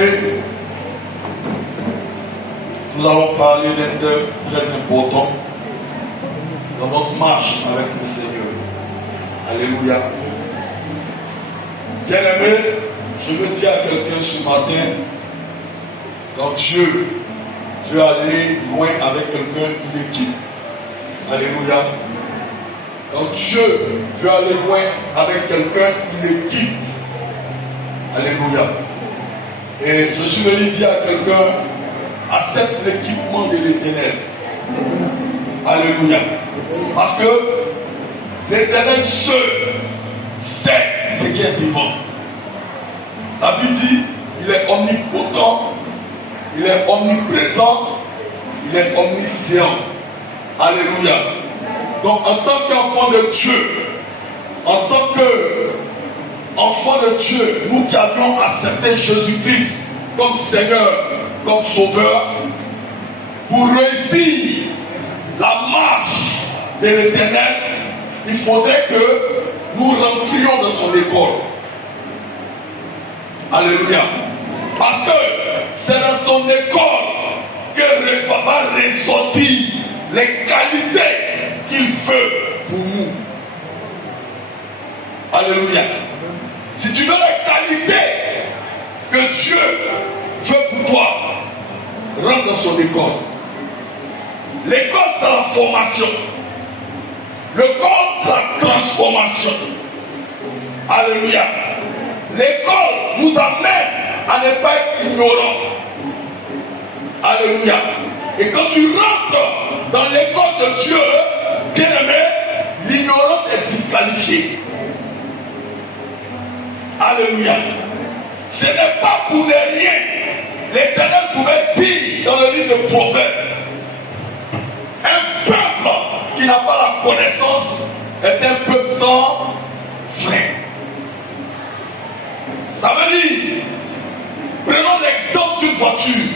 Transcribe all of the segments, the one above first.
Bien-aimés, nous allons parler d'un thème très important dans notre marche avec le Seigneur. Alléluia. Bien-aimés, je veux dire à quelqu'un ce matin, quand Dieu veut aller loin avec quelqu'un, il équipe. Alléluia. Quand Dieu veut aller loin avec quelqu'un, il équipe. Alléluia. Et je suis venu dire à quelqu'un, accepte l'équipement de l'Éternel. Alléluia. Parce que l'Éternel seul sait ce qui est devant. La Bible dit, il est omnipotent, il est omniprésent, il est omniscient. Alléluia. Donc en tant qu'enfant de Dieu, en tant qu'enfant de Dieu, nous qui avions accepté Jésus-Christ comme Seigneur, comme Sauveur, pour réussir la marche de l'Éternel, il faudrait que nous rentrions dans son école. Alléluia. Parce que c'est dans son école que va ressortir les qualités qu'il veut pour nous. Alléluia. Si tu veux les qualités que Dieu veut pour toi, rentre dans son école. L'école, c'est la formation. L'école, c'est la transformation. Alléluia. L'école nous amène à ne pas être ignorants. Alléluia. Et quand tu rentres dans l'école de Dieu, bien aimé, l'ignorance est disqualifiée. Alléluia. Ce n'est pas pour les rien. L'Éternel pouvait dire dans le livre de Proverbes, un peuple qui n'a pas la connaissance est un peuple sans frein. Ça veut dire, prenons l'exemple d'une voiture.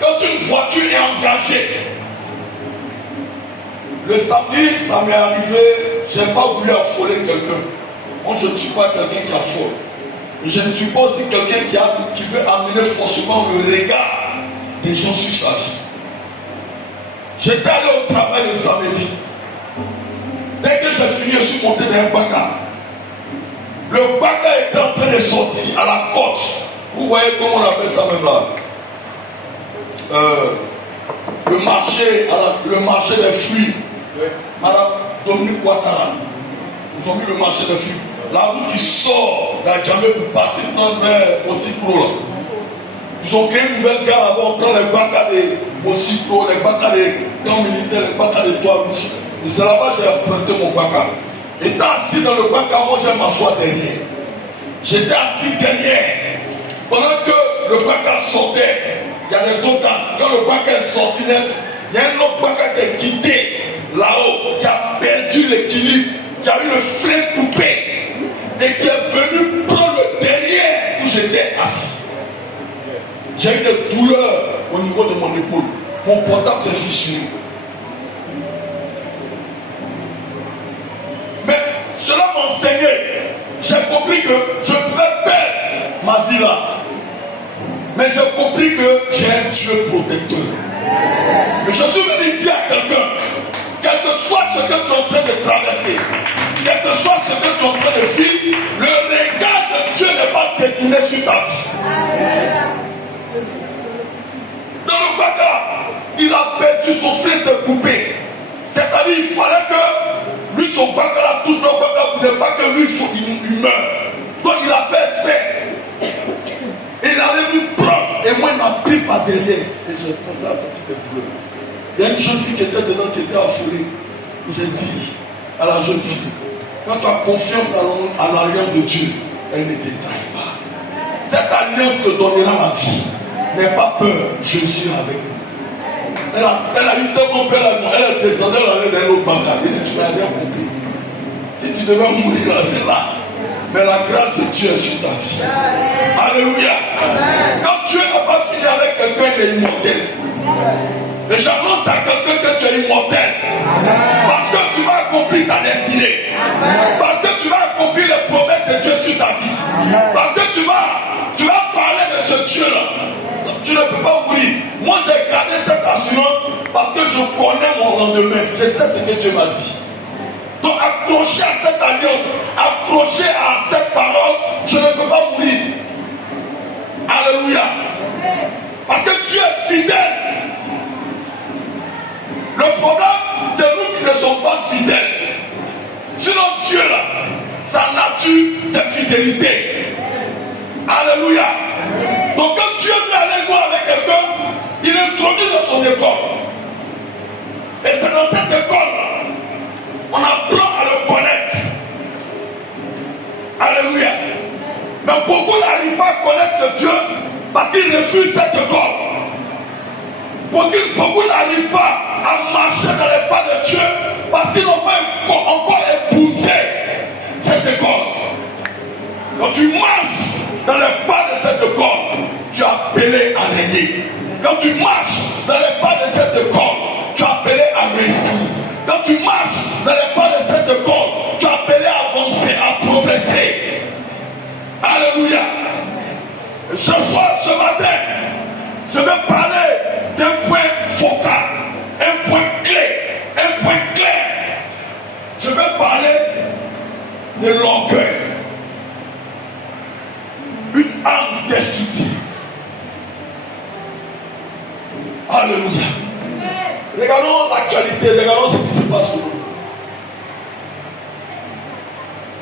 Quand une voiture est engagée, le samedi, ça m'est arrivé, je n'ai pas voulu affoler quelqu'un. Moi, je ne suis pas quelqu'un qui affole. Et je ne suis pas aussi quelqu'un qui veut amener forcément le regard des gens sur sa vie. J'étais allé au travail le samedi. Dès que j'ai fini, je suis monté dans un baka. Le baka était en train de sortir à la côte. Vous voyez comment on appelle ça même là? Le marché des fruits. Madame Dominique Ouattara. Vous avez vu le marché des fruits. La route qui sort d'Adjamé pour partir vers Mossipro. Ils ont créé une nouvelle gare là-bas. On prend les bacs de Mossipro, les bacs des camps militaires, les bacs des toits rouges. Et c'est là-bas que j'ai emprunté mon bac. Étant assis dans le bac, moi j'ai m'asseoir derrière. J'étais assis derrière. Pendant que le bac sortait, il y a des totas. Quand le bac est sorti, il y a un autre bac qui est quitté là-haut, qui a perdu l'équilibre, qui a eu le frein coupé et qui est venu prendre le derrière où j'étais assis. J'ai eu des douleurs au niveau de mon épaule. Mon portable s'est fissuré. Mais cela m'enseignait. J'ai compris que je pouvais perdre ma vie là. Mais j'ai compris que j'ai un Dieu protecteur. Mais je suis venu dire à quelqu'un, quel que soit ce que tu es en train de traverser, quel que soit ce que tu es en train de vivre, le regard de Dieu n'est pas détourné sur ta vie. Dans le baka, il a perdu son fils de poupée. C'est-à-dire il fallait que lui, son baka la touche dans le baka pour ne pas que lui il meure. Donc il a fait exprès. Il allait lui prendre et moi il m'a pris par derrière. Et j'ai pensé à cette petite douleur. Il y a une jeune fille qui était dedans, qui était affolée. J'ai dit à la jeune fille, quand tu as confiance à l'alliance de Dieu, elle ne détaille pas. Cette alliance te donnera la vie. N'aie pas peur, je suis avec vous. Elle a eu tellement peur, elle est descendue, elle allait dans l'autre bataille. Elle dit, tu n'as rien compris. Si tu devais mourir là, c'est là. Mais la grâce de Dieu est sur ta vie. Alléluia. Quand Dieu n'a pas fini avec quelqu'un, il est immortel. Et j'annonce à quelqu'un que tu es immortel. Parce que tu vas accomplir ta destinée. Parce que tu vas accomplir les promesses de Dieu sur ta vie. Parce que tu vas parler de Parce que je connais mon lendemain. Je sais ce que Dieu m'a dit. Donc accroché à cette alliance, accroché à cette parole, je ne peux pas mourir. Alléluia. Parce que Dieu est fidèle. Le problème, c'est nous qui ne sommes pas fidèles. Sinon Dieu là, sa nature, c'est fidélité. Alléluia. Donc quand Dieu veut aller voir avec quelqu'un, il introduit dans son école. Et c'est dans cette école, on apprend à le connaître. Alléluia. Mais beaucoup n'arrivent pas à connaître ce Dieu parce qu'ils refusent cette école. Beaucoup n'arrivent pas à marcher dans les pas de Dieu parce qu'ils n'ont pas encore épousé cette école. Quand tu marches dans les pas de cette école, tu es appelé à régner. Quand tu marches dans les pas de cette école, tu es appelé à réussir. Quand tu marches dans les pas de cette école, tu es appelé à avancer, à progresser. Alléluia. Et ce soir, ce matin, je vais parler d'un point focal, un point clé, un point clair. Je vais parler de l'orgueil. Une âme destructive. Alléluia. Regardons l'actualité, regardons ce qui se passe sur nous.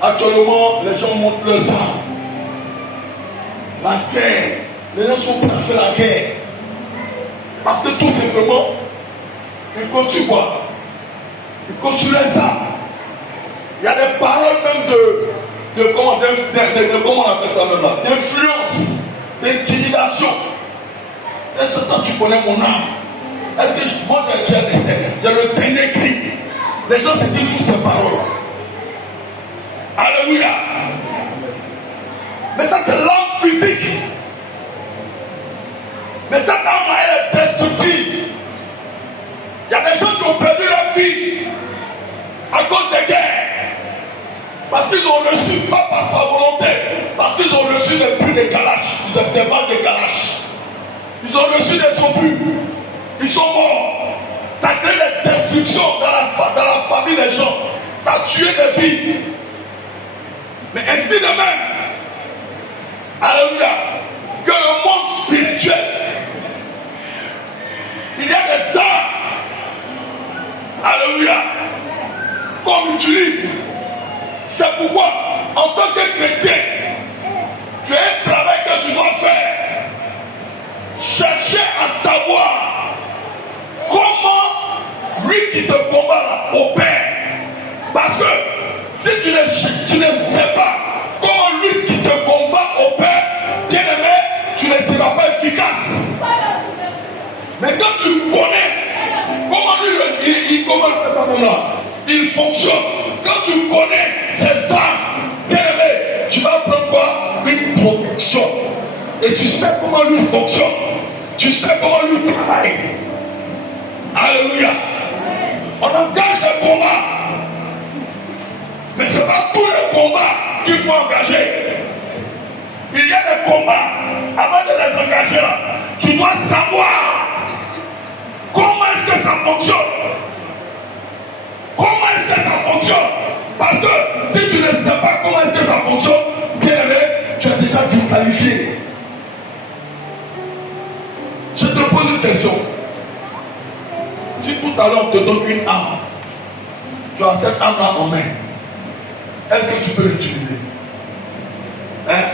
Actuellement, les gens montent leurs armes. La guerre. Les gens sont prêts à faire la guerre. Parce que tout simplement, ils continuent quoi? Ils continuent les armes. Il y a des paroles même comment on appelle ça même là? D'influence, d'intimidation. Est-ce que toi tu connais mon âme? Est-ce que moi j'ai le dernier cri? Les gens se disent toutes ces paroles. Alléluia. Mais ça c'est l'âme physique. Mais cette âme-là elle est destructive. Il y a des gens qui ont perdu leur vie à cause des guerres. Parce qu'ils ont reçu, pas par sa volonté, parce qu'ils ont reçu des buts de Kalash, des balles de Kalash. Ils ont reçu des obus. Ils sont morts. Ça crée des destructions dans la famille des gens. Ça a tué des vies. Mais ainsi de même, alléluia, que le monde spirituel, il y a des armes, alléluia, qu'on utilise. C'est pourquoi, en tant que chrétien, tu as un travail que tu dois faire. Chercher à savoir comment lui qui te combat là, opère. Parce que si tu ne sais pas comment lui qui te combat opère, bien aimé, tu ne seras pas efficace. Mais quand tu connais comment lui il fonctionne, quand tu connais ses armes, bien aimé, tu vas prendre quoi? Une protection. Et tu sais comment lui fonctionne. Tu sais comment lui travaille. Alléluia. On engage le combat. Mais ce n'est pas tous les combats qu'il faut engager. Il y a des combats. Avant de les engager là, tu dois savoir comment est-ce que ça fonctionne. Comment est-ce que ça fonctionne? Parce que si tu ne sais pas comment est-ce que ça fonctionne, bien aimé, tu es déjà disqualifié. Je te pose une question. Si tout à l'heure on te donne une arme, tu as cette arme-là en main, est-ce que tu peux l'utiliser? Hein?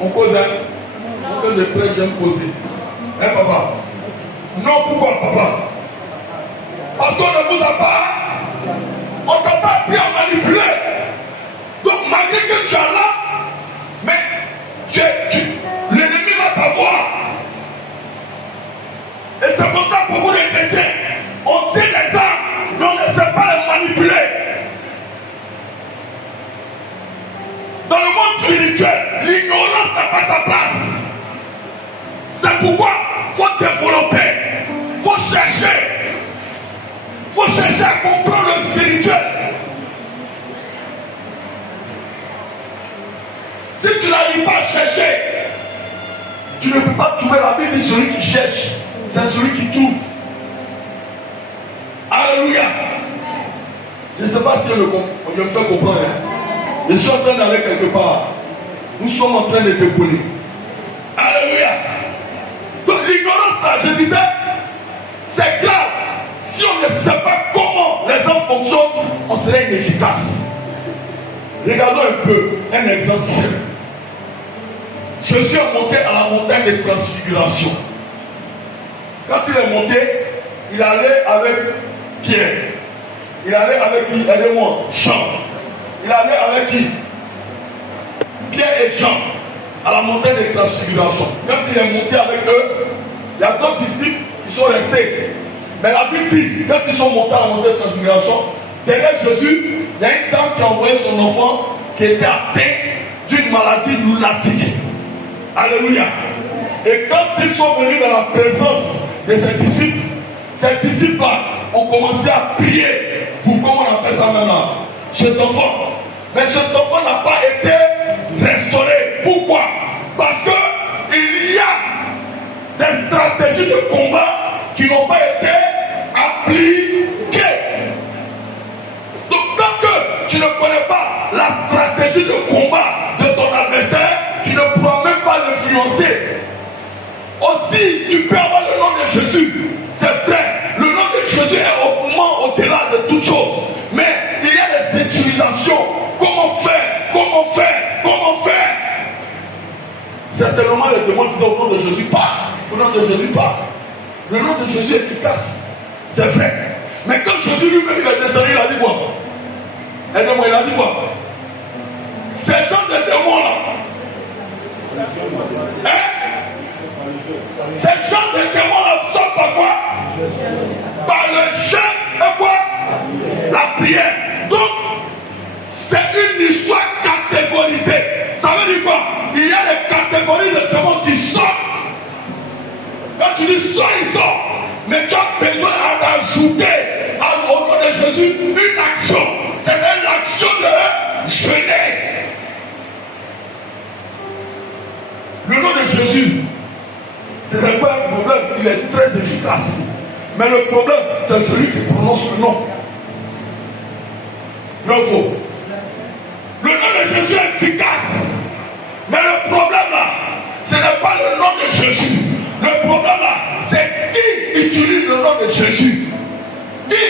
On pose un. On donne le prêt, j'aime poser. Hein, papa? Non, pourquoi, papa? Parce qu'on ne vous a pas. On ne t'a pas appris à manipuler. Donc, malgré que tu es là, mais l'ennemi va t'avoir. Et c'est comme ça beaucoup de chrétiens. On tient les armes, mais on ne sait pas les manipuler. Dans le monde spirituel, l'ignorance n'a pas sa place. C'est pourquoi il faut développer, il faut chercher. Il faut chercher à comprendre le spirituel. Si tu n'arrives pas à chercher, tu ne peux pas trouver la Bible de celui qui cherche. c'est celui qui trouve. Alléluia. Je ne sais pas si je me fais comprendre. Je suis en train d'aller quelque part. Nous sommes en train de décoller. Alléluia. Donc l'ignorance là, je disais, c'est grave. Si on ne sait pas comment les hommes fonctionnent, on serait inefficace. Regardons un peu un exemple simple. Jésus est monté à la montagne de transfiguration. Quand il est monté, il allait avec Pierre. Il allait avec qui? Aidez-moi. Jean. Il allait avec qui? Pierre et Jean à la montagne de transfiguration. Quand il est monté avec eux, il y a d'autres disciples qui sont restés. Mais la Bible dit, quand ils sont montés à la montagne de transfiguration, derrière Jésus, il y a une dame qui a envoyé son enfant qui était atteint d'une maladie lunatique. Alléluia. Et quand ils sont venus dans la présence de ces disciples-là ont commencé à prier pour, comment on appelle ça maintenant, cet enfant. Mais cet enfant n'a pas été restauré. Pourquoi? Parce qu'il y a des stratégies de combat qui n'ont pas été appliquées. Donc tant que tu ne connais pas la stratégie de combat de ton adversaire, tu ne pourras même pas l'influencer. Aussi, tu peux avoir le nom de Jésus. C'est vrai, le nom de Jésus est au-delà de toutes choses. Mais il y a des utilisations. Comment faire? Certainement, les démons disaient au nom de Jésus, pas. Au nom de Jésus, pas. Le nom de Jésus est efficace. C'est vrai. Mais quand Jésus lui-même il est descendu, il a dit quoi? Aidez-moi, il a dit quoi? Ces gens de démons-là. Ces gens de démons-là sont par quoi? Par le jeûne et quoi? La prière. Donc, c'est une histoire catégorisée. Ça veut dire quoi? Il y a des catégories de démons qui sortent. Quand tu dis sort, ils sortent. Mais tu as besoin d'ajouter au nom de Jésus une action. C'est l'action de jeûner. Le nom de Jésus, c'est un problème, il est très efficace. Mais le problème, c'est celui qui prononce le nom. Vrai ou faux? Le nom de Jésus est efficace. Mais le problème là, ce n'est pas le nom de Jésus. Le problème là, c'est qui utilise le nom de Jésus. Qui?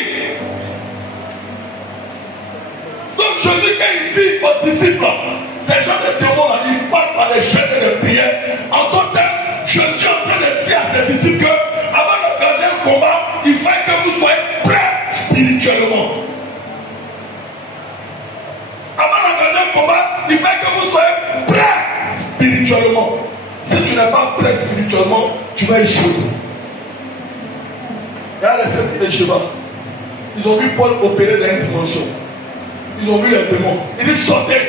Donc Jésus, quand il dit aux disciples, ces gens de démons là, ils partent par les chaînes et les prières. En d'autres termes, Jésus est en train de dire à ses disciples que avant de gagner le combat, il faut que vous soyez prêts spirituellement. Avant de gagner le combat, il faut que vous soyez prêts spirituellement. Si tu n'es pas prêt spirituellement, tu vas échouer. Il y a les sept de Sheba. Ils ont vu Paul opérer dans une dimension. Ils ont vu les démons. Il dit sortez.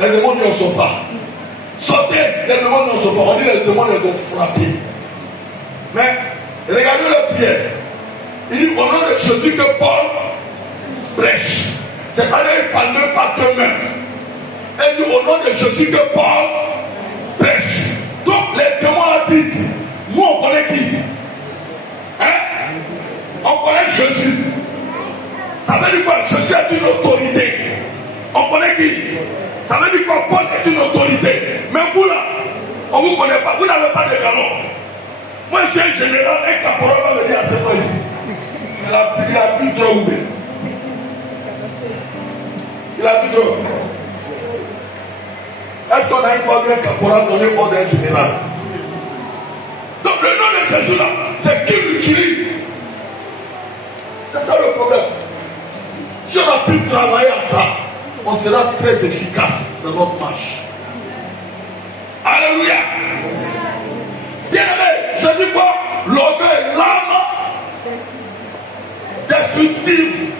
Les démons n'y en sont pas. Sortez. Les démons n'y en sont pas. On dit les démons les ont frappés. Mais regardez le prière. Il dit au nom de Jésus que Paul prêche. C'est-à-dire il parle même pas d'eux-mêmes. Et il dit au nom de Jésus que Paul prêche. Donc les démons là disent, nous on connaît qui? Hein? On connaît Jésus. Ça veut dire quoi? Jésus est une autorité. On connaît qui? Ça veut dire quoi? Paul est une autorité. Mais vous là, on ne vous connaît pas. Vous n'avez pas de galon. Moi je suis un général, un caporal va venir à ce point ici. Il a plus trop ouvert. Il a plus trop. Est-ce qu'on a une fois vu un caporal donner ordre à un général? Donc le nom de Jésus là, c'est qui l'utilise. C'est ça le problème. Si on a pu travailler à ça, on sera très efficace dans notre marche. Alléluia. Bien aimé, je dis quoi? L'orgueil est l'âme destructive.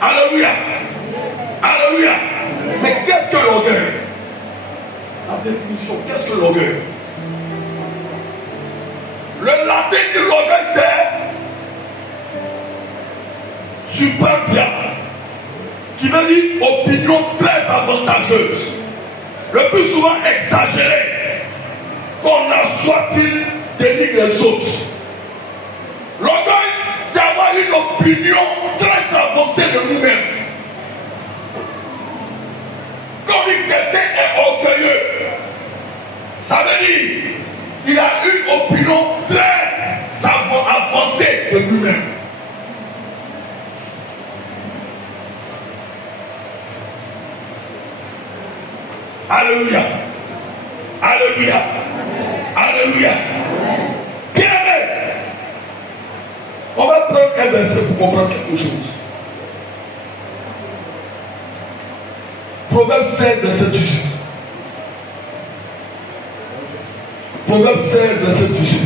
Alléluia. Alléluia. Mais qu'est-ce que l'orgueil? La définition, qu'est-ce que l'orgueil? Le latin de l'orgueil c'est superbia, qui veut dire opinion très avantageuse, le plus souvent exagérée, qu'on a soit-il dénigre les autres. L'orgueil, c'est avoir une opinion très avancée de nous-mêmes. Quand quelqu'un est orgueilleux, ça veut dire qu'il a une opinion très avancée de lui-même. Alléluia. Alléluia. Alléluia. Bien aimé. On va prendre un verset pour comprendre quelque chose. Proverbe 16, verset 18. Proverbe 16, verset 18.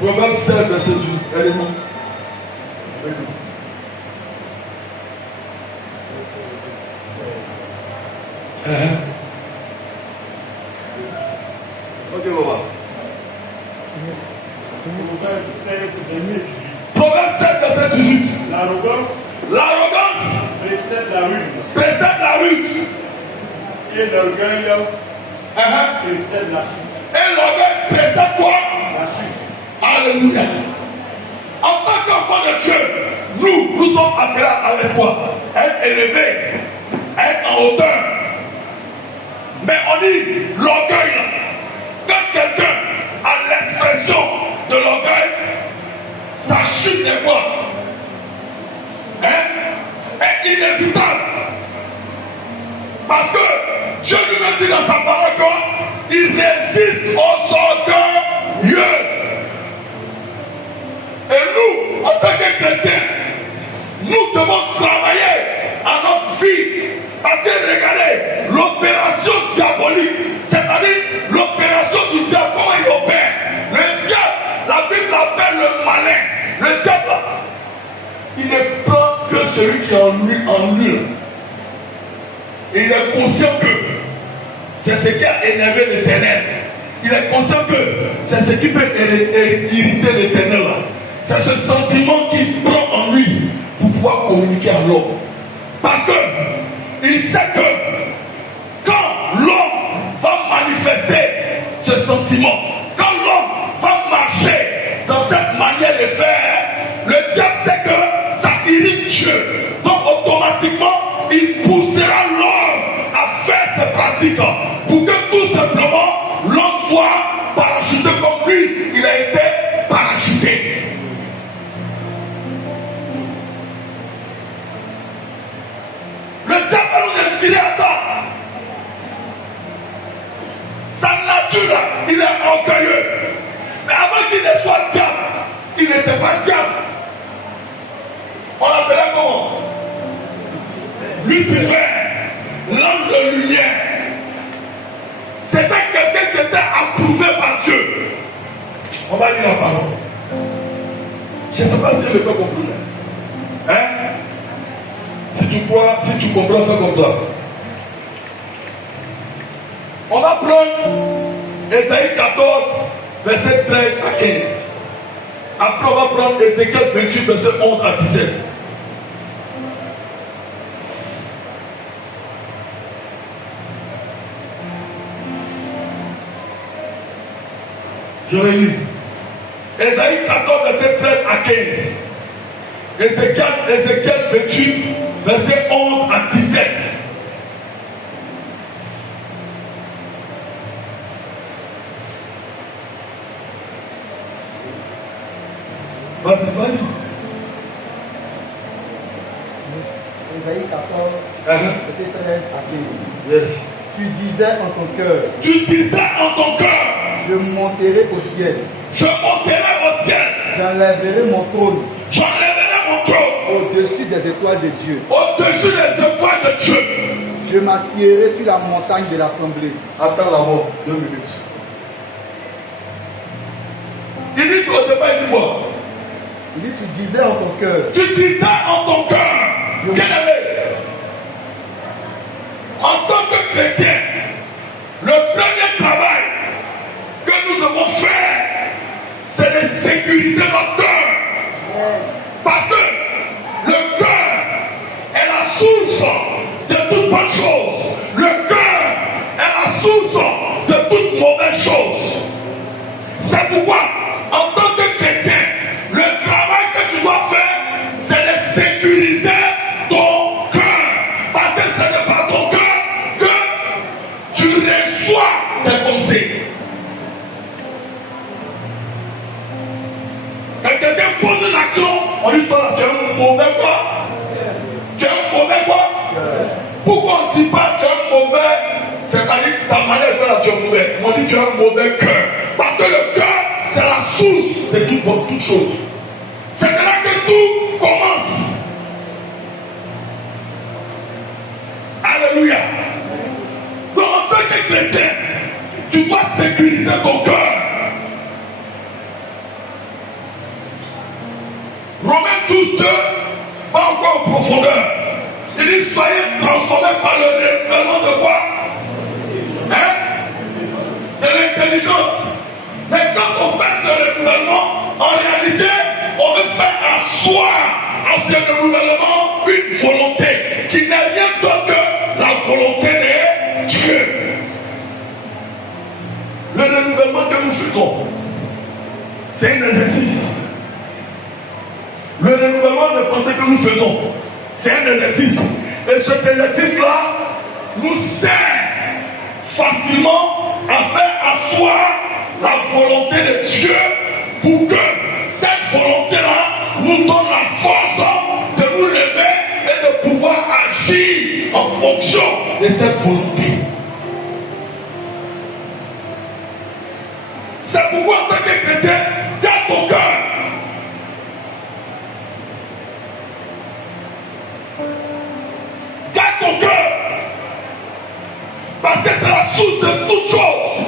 Proverbe 16, verset 18. Allez-moi. Ok, maman. Proverbe 7, verset 18. L'arrogance précède la ruse. Et l'orgueil précède la chute. Et l'orgueil précède quoi? La chute. Alléluia. En tant qu'enfant de Dieu, nous sommes appelés avec quoi? Être élevés, être en hauteur. Mais on dit l'orgueil là. Quand quelqu'un a l'expression de l'orgueil, sa chute est quoi? Est inévitable. Parce que Dieu lui-même dit dans sa parole qu'il résiste aux orgueilleux. Et nous, en tant que chrétiens, nous devons travailler à notre vie. Parce que regardez, l'opération diabolique, c'est-à-dire l'opération du diable, comment il opère? Le diable, la Bible l'appelle le malin. Le diable, il ne prend que celui qui est en lui. Il est conscient que c'est ce qui a énervé l'Éternel. Il est conscient que c'est ce qui peut irriter l'Éternel. C'est ce sentiment qu'il prend en lui pour pouvoir communiquer à l'homme. Parce que il sait que quand l'homme va manifester ce sentiment, quand l'homme va marcher dans cette manière de faire, le diable sait que ça irrite Dieu. Donc automatiquement, il poussera l'homme à faire ces pratiques pour que tout simplement l'homme soit parachuté comme lui, il a été parachuté. Le diable va nous inspirer à ça. Sa nature là, il est orgueilleux. Mais avant qu'il ne soit diable, il n'était pas diable. On l'appelait comment? Lucifer, l'homme de lumière. C'était quelqu'un qui était approuvé par Dieu. On va lire la parole. Je ne sais pas si je le fais comprendre. Hein? Si tu comprends, fais comme ça. On va prendre Ésaïe 14, verset 13 à 15. Après, on va prendre Ézéchiel 28, verset 11 à 17. Je relis. Ésaïe 14, verset 13 à 15. Ézéchiel 28, verset 11 à 17. Vas-y. Ésaïe 14, verset 13 à 15. Yes. Tu disais en ton cœur. Tu disais en ton cœur. Je monterai au ciel. Je monterai au ciel. J'enlèverai mon trône. J'enlèverai mon trône. Au-dessus des étoiles de Dieu. Au-dessus des étoiles de Dieu. Je m'assiérai sur la montagne de l'assemblée. Attends la mort, 2 minutes. Il dit qu'au départ, il dit quoi? Il dit, tu disais en ton cœur. Tu disais en ton cœur. Bien aimé. En tant que chrétien, le premier travail que nous devons faire, c'est de sécuriser notre cœur. Parce que le cœur est la On dit toi là, tu es un mauvais quoi? Tu es un mauvais quoi? Pourquoi on ne dit pas tu es un mauvais? C'est-à-dire que ta manière de faire là, tu es mauvais. On dit tu as un mauvais cœur. Parce que le cœur, c'est la source de toute chose. C'est de là que tout commence. Alléluia. Donc en tant que chrétien, tu dois sécuriser ton cœur. Romains 12:2 va encore en profondeur. Il dit soyez transformés par le renouvellement de quoi? De l'intelligence. Mais quand on fait ce renouvellement, en réalité, on veut faire asseoir à ce renouvellement une volonté qui n'est rien d'autre que la volonté de Dieu. Le renouvellement que nous faisons, c'est un exercice. Le renouvellement de pensée que nous faisons, c'est un exercice. Et cet exercice-là nous sert facilement à faire asseoir la volonté de Dieu pour que cette volonté-là nous donne la force de nous lever et de pouvoir agir en fonction de cette volonté. C'est pourquoi en tant que chrétien, garde ton cœur. Garde ton cœur. Parce que c'est la source de toute chose.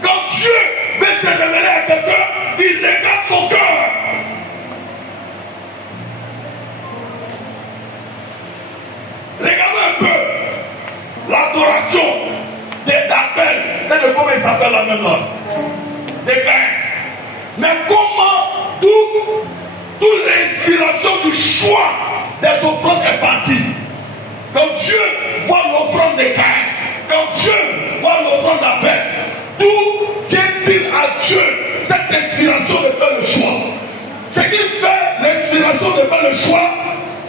Quand Dieu veut se révéler à quelqu'un, il regarde son cœur. Regardez un peu l'adoration d'Abel et de comment il s'appelle la même là. De Caïn. Mais comment toute l'inspiration du choix des offrandes est partie. Quand Dieu voit l'offrande de Caïn, quand Dieu voit l'offrande d'Abel, d'où vient-il à Dieu cette inspiration de faire le choix? Ce qui fait l'inspiration de faire le choix,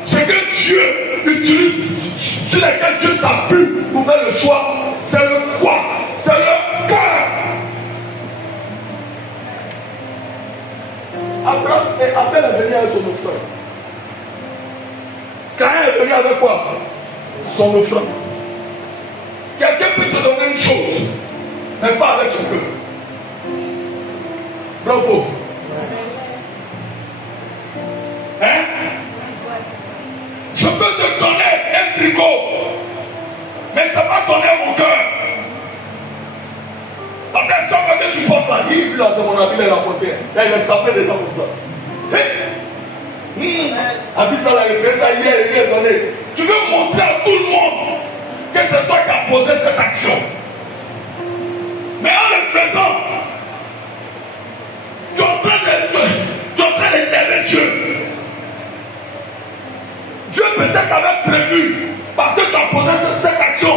c'est que Dieu utilise, sur lequel Dieu s'appuie pour faire le choix, c'est le quoi? C'est le cœur. Abel est venu avec son offrande. Caïn est venu avec quoi? Son offrande. Quelqu'un peut te donner une chose, mais pas avec son cœur. Bravo. Hein? Je peux te donner un tricot, mais ça va donner mon cœur. Parce que chaque fois que tu portes là, il là, c'est mon ami, il est rapporté. Là, il est sapé déjà pour toi. Abissa l'a réglé ça hier, il est donné. Tu veux montrer à tout le monde que c'est toi qui as posé cette action. Mais en le faisant, tu es en train d'énerver Dieu. Dieu peut-être avait prévu, parce que tu as posé cette action.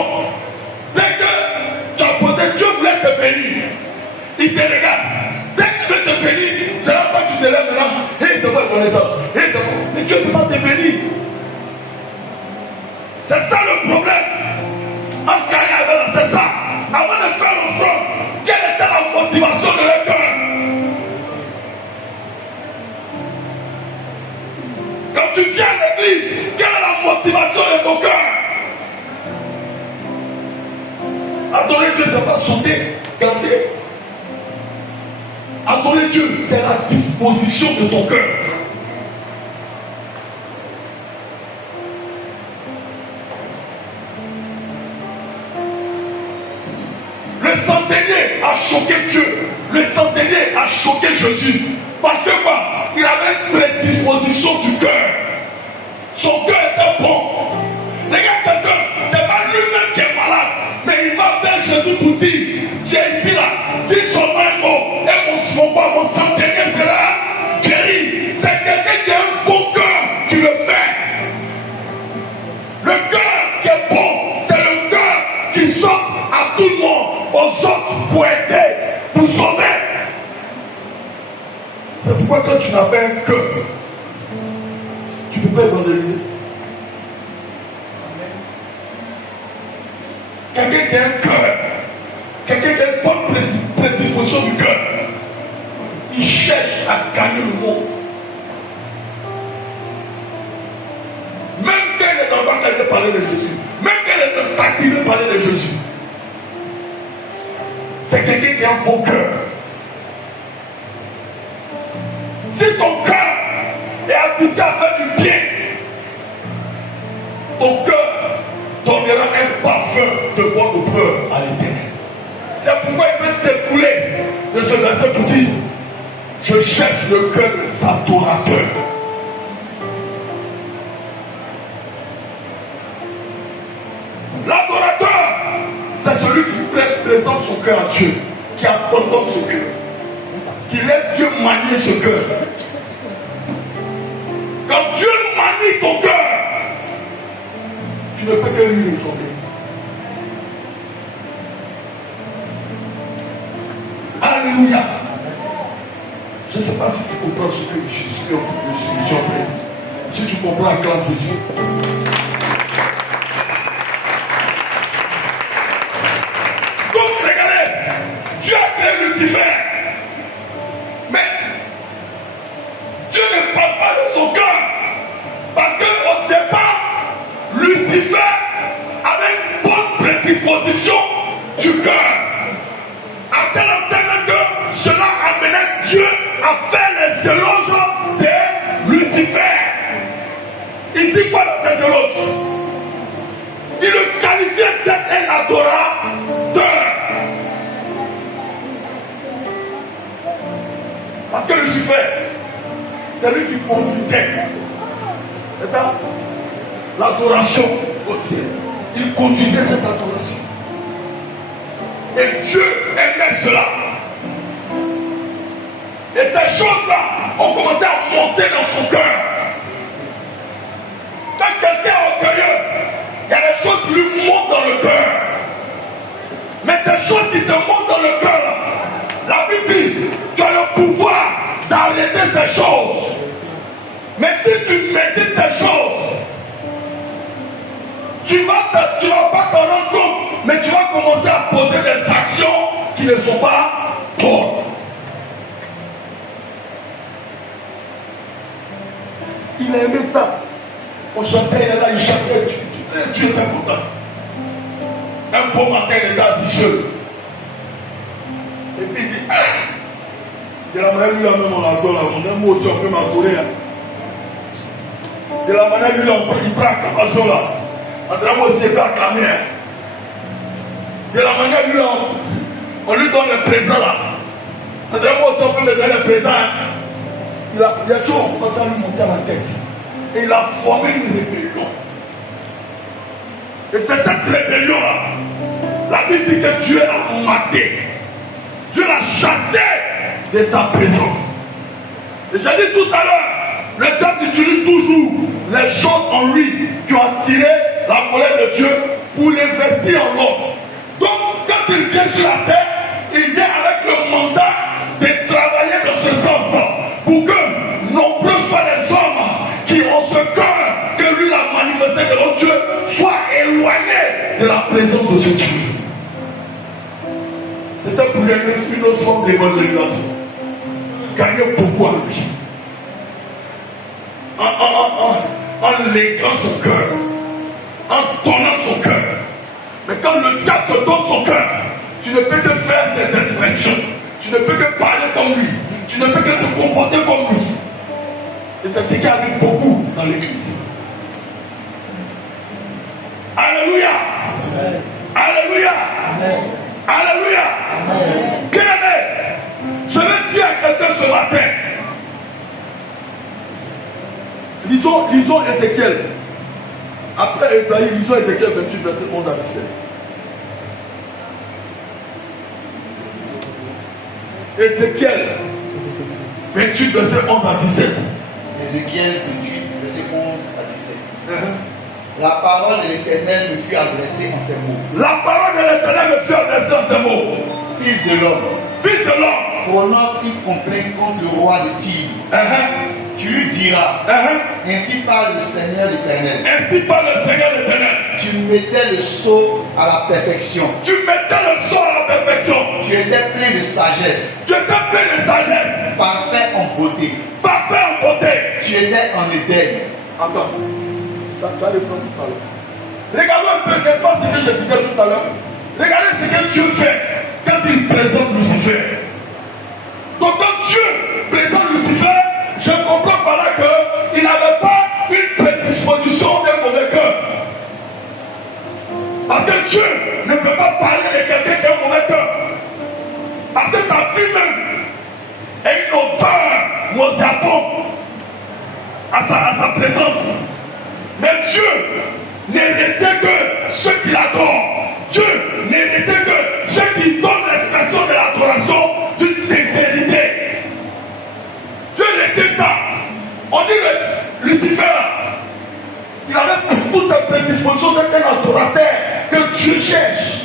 Dès que tu as posé, Dieu voulait te bénir. Il te regarde. Dès que tu veux te bénir, c'est là que tu te lèves maintenant. Et c'est bon, c'est bon. Mais Dieu ne peut pas te bénir. C'est ça le problème. En Caïn et Abel, c'est ça. Avant de faire l'offrande, quelle était la motivation de leur cœur? Quand tu viens à l'église, quelle est la motivation de ton cœur? Adorer Dieu, c'est pas sauter, danser. Adorer Dieu, c'est la disposition de ton cœur. Le centenier a choqué Dieu. Le centenier a choqué Jésus. Parce que quoi? Il avait une prédisposition du cœur. Son cœur était bon. Regarde quelqu'un, c'est pas lui-même qui est malade, mais il va vers Jésus pour dire, tiens ici là, dis seulement un mot, et mon centenier sera guéri. C'est quelqu'un qui a un bon cœur qui le fait. Le cœur qui est bon, c'est le cœur qui sort à tout le monde, aux autres pour aider, pour sauver. C'est pourquoi quand tu n'as pas un cœur, tu ne peux pas évangéliser. Quelqu'un qui a un cœur, quelqu'un qui a une bonne prédisposition du cœur, il cherche à gagner le monde. quand il veut parler de Jésus. Même quand il est dans le taxi, il veut parler de Jésus. C'est quelqu'un qui a un bon cœur. Si ton cœur est habitué à faire du bien, ton cœur donnera un parfum de bonne odeur à l'Éternel. C'est pourquoi il peut t'écouler de ce verset pour dire: je cherche le cœur des adorateurs. L'adorateur, c'est celui qui présente son cœur à Dieu, qui abandonne son cœur, qui laisse Dieu manier ce cœur. Quand Dieu manie ton cœur, tu ne peux que lui ressembler. Alléluia. Je ne sais pas si tu comprends ce que je suis en train. Si tu comprends, acclame Jésus. Donc regardez, Dieu a créé Lucifer. Mais Dieu ne parle pas de son cœur. Parce qu'au départ, Lucifer avait une bonne prédisposition du cœur. À tel enseigne que cela amenait Dieu à faire les éloges de Lucifer. Il dit quoi dans ces éloges? Il le qualifiait d'être un adorateur. Parce que Lucifer, c'est lui qui conduisait. C'est ça? L'adoration au ciel. Il conduisait cette adoration. Et Dieu aimait cela. Et ces choses-là ont commencé à monter dans son cœur. Quand quelqu'un est orgueilleux, il y a des choses qui lui montent dans le cœur. Mais ces choses qui te montent dans le cœur, la Bible dit, tu as le pouvoir d'arrêter ces choses. Mais si tu médites ces choses, tu vas pas t'en rendre compte, mais tu vas commencer à poser des actions qui ne sont pas bonnes. Il a aimé ça. On chantait, il est là, il chantait. Dieu était content. Un bon matin, il était assis seul. Et puis il dit, de la manière lui là même on l'adore là, on aime moi aussi on peut m'adorer. De la manière lui là il prend l'acclamation là. Moi aussi il peut acclamer. De la manière lui là on lui donne le présent là. Moi aussi on peut me donner le présent. Il a toujours commencé à lui monter à la tête. Et il a formé une rébellion. Et c'est cette rébellion là. La Bible dit que Dieu l'a maté. Dieu l'a chassé de sa présence. Et j'ai dit tout à l'heure, le diable utilise toujours les choses en lui qui ont attiré la colère de Dieu pour l'investir en l'homme. Donc, quand il vient sur la terre, il vient avec le mandat de travailler dans ce sens pour que nombreux soient les hommes qui ont ce cœur que lui a manifesté devant Dieu soient éloignés de la présence de ce Dieu. C'était pour lui une autre forme d'évangélisation. Gagner beaucoup à lui. En léguant son cœur. En donnant son cœur. Mais quand le diable te donne son cœur, tu ne peux que faire ses expressions. Tu ne peux que parler comme lui. Tu ne peux que te comporter comme lui. Et c'est ce qui arrive beaucoup dans l'église. Alléluia. Amen. Alléluia. Amen. Alléluia. Bien aimé, je vais dire à quelqu'un ce matin. Lisons Ézéchiel. Après Esaïe, lisons Ézéchiel 28, verset 11 à 17. Ézéchiel 28, verset 11 à 17. Ézéchiel 28, verset 11 à 17. La parole de l'Éternel me fut adressée en ces mots. La parole de l'Éternel me fut adressée en ces mots. Fils de l'homme. Fils de l'homme. Prononce une complainte contre le roi de Tyr. Tu lui diras, ainsi parle le Seigneur l'Éternel. Ainsi parle le Seigneur l'Éternel. Tu mettais le sceau à la perfection. Tu mettais le sceau à la perfection. Tu étais plein de sagesse. Tu étais plein de sagesse. Parfait en beauté. Parfait en beauté. Tu étais en Éden. Attends. Tu vas reprendre tout à l'heure. Regardons un peu, n'est-ce pas ce que je disais tout à l'heure? Regardez ce que Dieu fait quand il présente Lucifer. Donc quand Dieu présente Lucifer, je comprends par là qu'il n'avait pas une prédisposition d'un mauvais cœur. Parce que Dieu ne peut pas parler de quelqu'un qui a un mauvais cœur. Parce que ta vie même est une odeur nauséabonde à sa présence. Mais Dieu n'héritait que ceux qui l'adorent. Dieu n'héritait que ceux qui donnent l'expression de l'adoration d'une sincérité. Dieu n'était ça. On dit que Lucifer, il avait toutes ses prédispositions d'être un adorateur que Dieu cherche.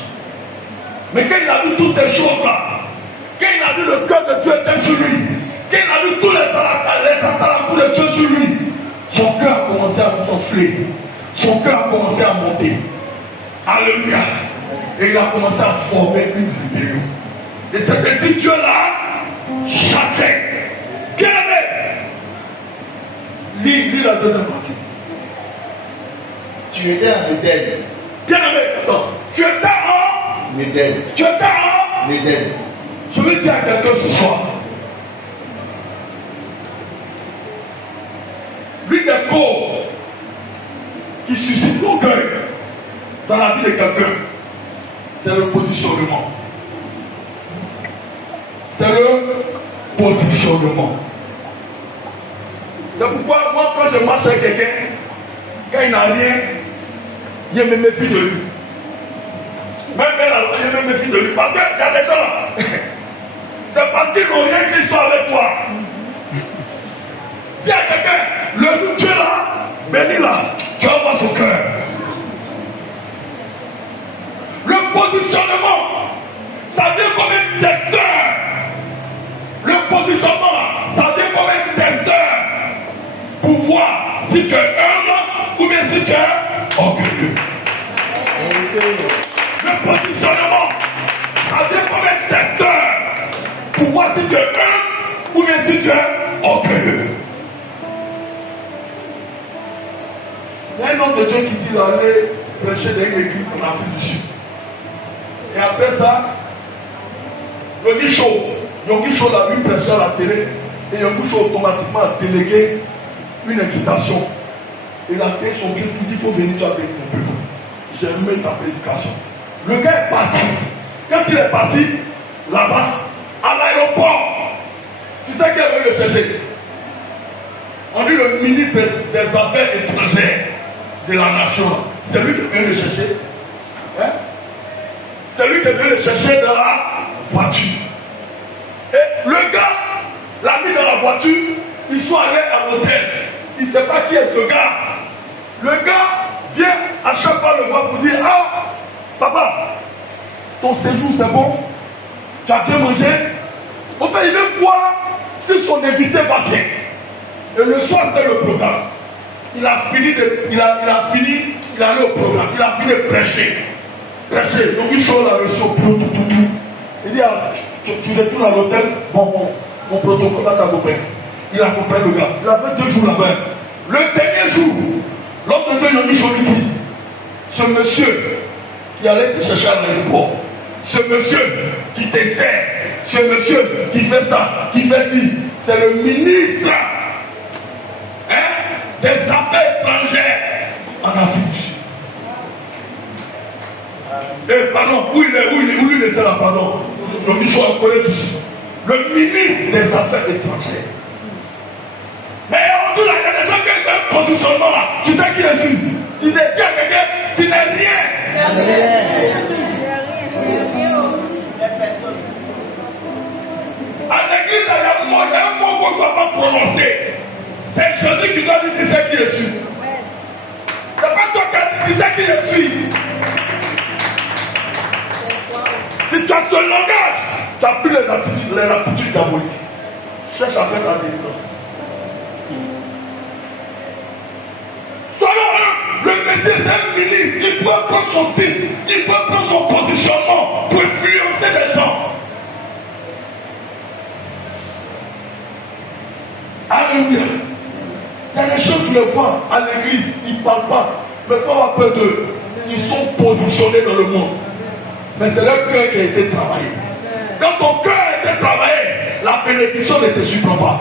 Mais quand il a vu toutes ces choses-là, quand il a vu le cœur de Dieu était sur lui, quand il a vu tous les attaques de Dieu sur lui, son cœur a commencé à s'enfler. Son cœur a commencé à monter. Alléluia. Et il a commencé à former une rébellion. Et c'est ainsi que Dieu l'a chassé. Bien aimé. Lis la deuxième partie. Tu étais en Éden. Bien aimé, attends. Tu étais en Éden. Tu étais en Éden. Je veux dire à quelqu'un ce soir. L'une des causes qui suscite l'orgueil dans la vie de quelqu'un, c'est le positionnement. C'est le positionnement. C'est pourquoi moi, quand je marche avec quelqu'un, quand il n'a rien, je me méfie de lui. Même elle, je me méfie de lui. Parce qu'il y a des gens là, c'est parce qu'ils n'ont rien qu'ils sont avec toi. Dis à quelqu'un, le Dieu là, bénis là, tu vas voir son cœur. Le positionnement, ça vient comme un testeur. Le positionnement, ça vient comme un testeur pour voir si tu es humble ou bien si tu es orgueilleux. Le positionnement, ça vient comme un testeur pour voir si tu es humble ou bien si tu es orgueilleux. Il y a un homme de Dieu qui dit d'aller prêcher dans une église en Afrique du Sud. Et après ça, Yonggi Cho l'a vu prêcher à la télé. Et Yonggi Cho automatiquement a délégué une invitation. Il a payé son billet, il dit il faut venir, tu as payé mon bureau. J'ai remis ta prédication. Le gars est parti. Quand il est parti, là-bas, à l'aéroport, tu sais qui est venu le chercher? On dit le ministre des Affaires étrangères de la nation. C'est lui qui vient le chercher. Hein? C'est lui qui vient le chercher dans la voiture. Et le gars l'a mis dans la voiture. Ils sont allés à l'hôtel. Il ne sait pas qui est ce gars. Le gars vient à chaque fois le voir pour dire: ah, papa, ton séjour c'est bon? Tu as bien mangé? En fait, il veut voir si son invité va bien. Et le soir, c'était le programme. Il a fini, il est allé au programme. Il a fini de prêcher. Donc il l'a reçu au bureau, tout. Il dit: ah, tu retournes à l'hôtel, mon protocole va t'accompagner. Il accompagne le gars. Il a fait 2 jours là-bas. Le dernier jour, l'homme de Dieu lui dit: ce monsieur qui allait te chercher à l'aéroport, ce monsieur qui t'essaie, ce monsieur qui fait ça, qui fait ci, c'est le ministre des Affaires étrangères en Afrique du Sud. Et pardon, où il était là, pardon. Le ministre, on connaît tous. Le ministre des Affaires étrangères. Mais on dit là, il y a des gens qui ont un positionnement là. Tu sais qui est sûr? Tu dis à quelqu'un, tu n'es rien. À l'église, il y a un mot qu'on ne doit pas prononcer. C'est Jésus qui doit dire: tu sais qui est sûr. C'est pas toi qui dis: tu sais qui est sûr. Si tu as ce langage, tu n'as plus les attitudes diaboliques. Cherche à faire la délivrance. Soyons le Messie, c'est un ministre. Il peut prendre son titre, il peut prendre son positionnement pour influencer les gens. Alléluia. Il y a des gens, tu les vois à l'église, ils ne parlent pas. Mais il faut avoir peur d'eux. ils sont positionnés dans le monde. Mais c'est leur cœur qui a été travaillé. Quand ton cœur a été travaillé, la bénédiction ne te surprend pas.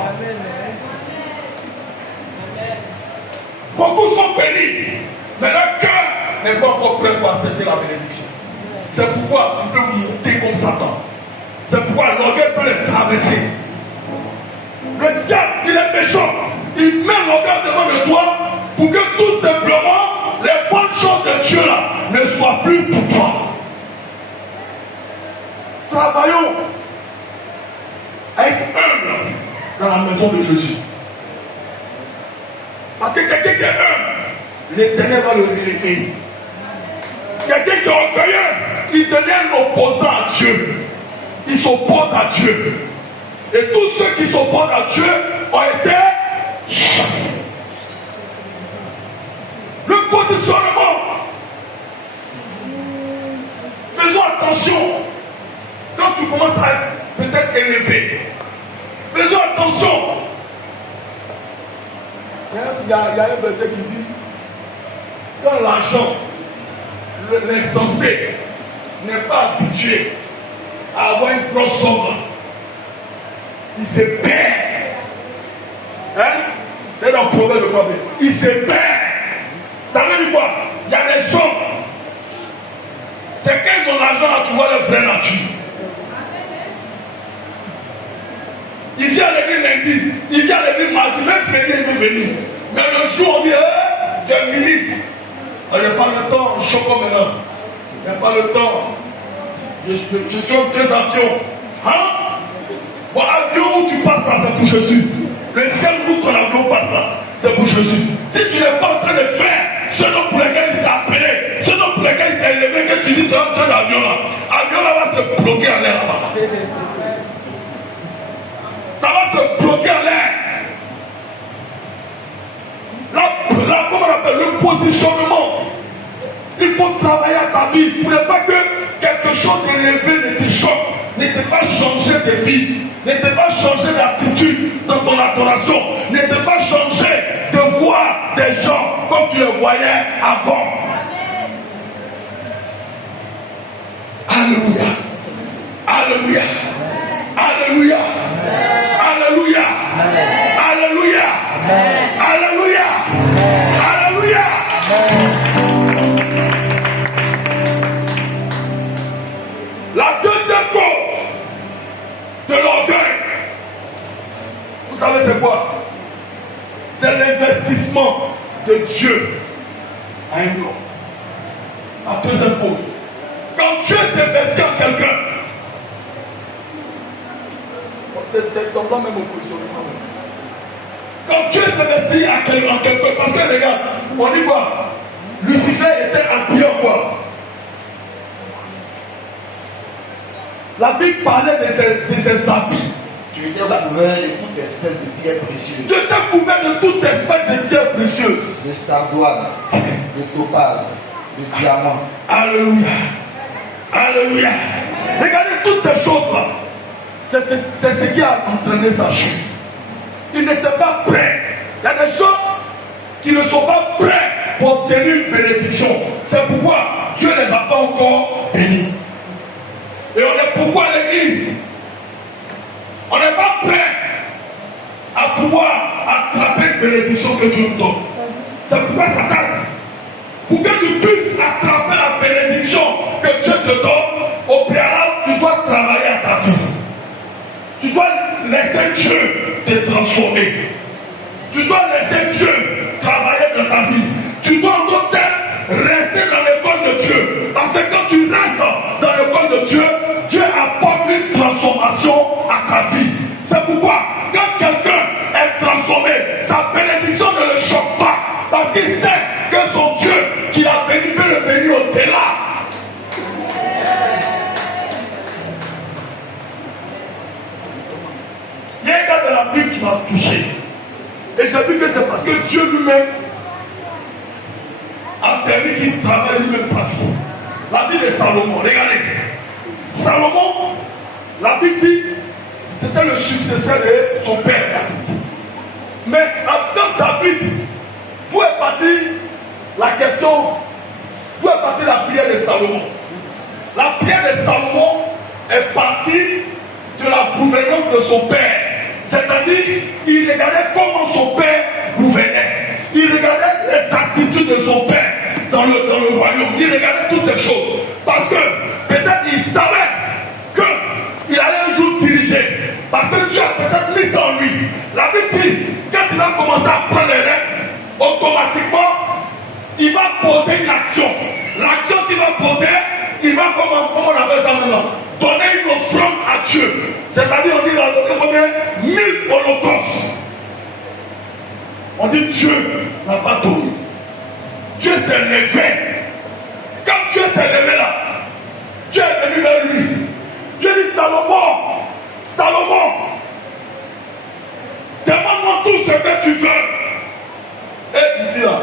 Beaucoup sont bénis, mais leur cœur n'est pas encore prêt pour accepter la bénédiction. C'est pourquoi on peut monter comme Satan. C'est pourquoi l'orgueil peut les traverser. Le diable, il est méchant. Il met l'orgueil devant de toi pour que tout simplement les bonnes choses de Dieu là ne soient plus pour toi. Travaillons avec humble dans la maison de Jésus. Parce que quelqu'un qui est humble, l'Éternel va le vérifier. Quelqu'un qui est orgueilleux, il devient opposant à Dieu. Il s'oppose à Dieu. Et tous ceux qui s'opposent à Dieu ont été chassés. Le positionnement. Faisons attention. Quand tu commences à être peut-être élevé, faisons attention. Il y a un verset qui dit, quand l'argent, l'insensé, n'est pas habitué à avoir une grosse somme, il se perd. Hein? C'est dans le proverbe de quoi? Il se perd. Ça veut dire quoi? Il y a des gens, c'est quand ils ont l'argent, tu vois leur vraie nature. Il vient à l'église lundi, il vient à l'église mardi, même férié, il veut venir. Mais le jour, on dit, tu es ministre. Il n'y a pas le temps, je suis comme maintenant. Il n'y a pas le temps. Je suis sur deux avions. Hein? Bon, avion où tu passes là, c'est pour Jésus. Le ciel où ton avion passe là, c'est pour Jésus. Si tu n'es pas en train de faire ce dont pour lequel il t'a appelé, ce dont pour lequel il t'a élevé, que tu dis dans deux avions là, l'avion là va se bloquer en l'air là-bas. Ça va se bloquer en l'air. Là, comment on appelle le positionnement. Il faut travailler à ta vie pour ne pas que quelque chose d'élevé ne te choque, ne te fasse changer de vie, ne te fasse changer d'attitude dans ton adoration, ne te fasse changer de voir des gens comme tu les voyais avant. Alléluia. Alléluia. Alléluia. Alléluia. Alléluia. Alléluia. Alléluia. La deuxième cause de l'orgueil, vous savez c'est quoi? C'est l'investissement de Dieu à un homme. La deuxième cause. Quand Dieu s'investit en quelqu'un, c'est semblant même au positionnement. Quand Dieu s'investit en quelqu'un, parce que regarde, on dit quoi? Lucifer était habillé en quoi? La Bible parlait de ses habits. Tu étais couvert de toute espèce de pierres précieuses. Tu étais couvert de toute espèce de pierres précieuses. De sardoine, de topaz, de diamant. Alléluia. Alléluia. Regardez toutes ces choses-là. C'est ce qui a entraîné sa chute. Il n'était pas prêt. Il y a des gens qui ne sont pas prêts pour obtenir une bénédiction. C'est pourquoi Dieu ne les a pas encore bénis. Et on est pourquoi l'église, on n'est pas prêt à pouvoir attraper une bénédiction que Dieu nous donne. C'est pourquoi ça tarde. Pour que tu puisses attraper la bénédiction que Dieu te donne, au préalable, tu dois travailler à ta vie. Tu dois laisser Dieu te transformer. Tu dois laisser Dieu travailler dans ta vie. Tu dois encore rester dans l'école de Dieu. Parce que quand tu restes dans l'école de Dieu, Dieu apporte une transformation à ta vie. C'est pourquoi, quand quelqu'un est transformé, sa bénédiction ne le choque pas. Parce qu'il sait que son Dieu qui l'a béni peut le bénir au-delà. Il y a un gars de la Bible qui m'a touché. Et j'ai vu que c'est parce que Dieu lui-même a permis qu'il travaille lui-même sa vie. La vie de Salomon, regardez. Salomon, la Bible dit, c'était le successeur de son père David. Mais quand David, d'où est partie la question D'où est partie la prière de Salomon? La prière de Salomon est partie de la gouvernance de son père. C'est-à-dire, il regardait comment son père gouvernait. Il regardait les attitudes de son père dans le royaume. Il regardait toutes ces choses. Parce que peut-être il savait qu'il allait un jour diriger. Parce que Dieu a peut-être mis ça en lui. La Bible dit, quand il va commencer à prendre les rênes, automatiquement, il va poser une action. L'action qu'il va poser, il va, comment on appelle ça maintenant, donner une offrande à Dieu. C'est-à-dire, on dit, il va donner combien? 1000 holocaustes. On dit, Dieu n'a pas donné. Dieu s'est levé. Quand Dieu s'est levé là, Dieu est venu vers lui. Dieu dit, Salomon, demande-moi tout ce que tu veux. Et ici là,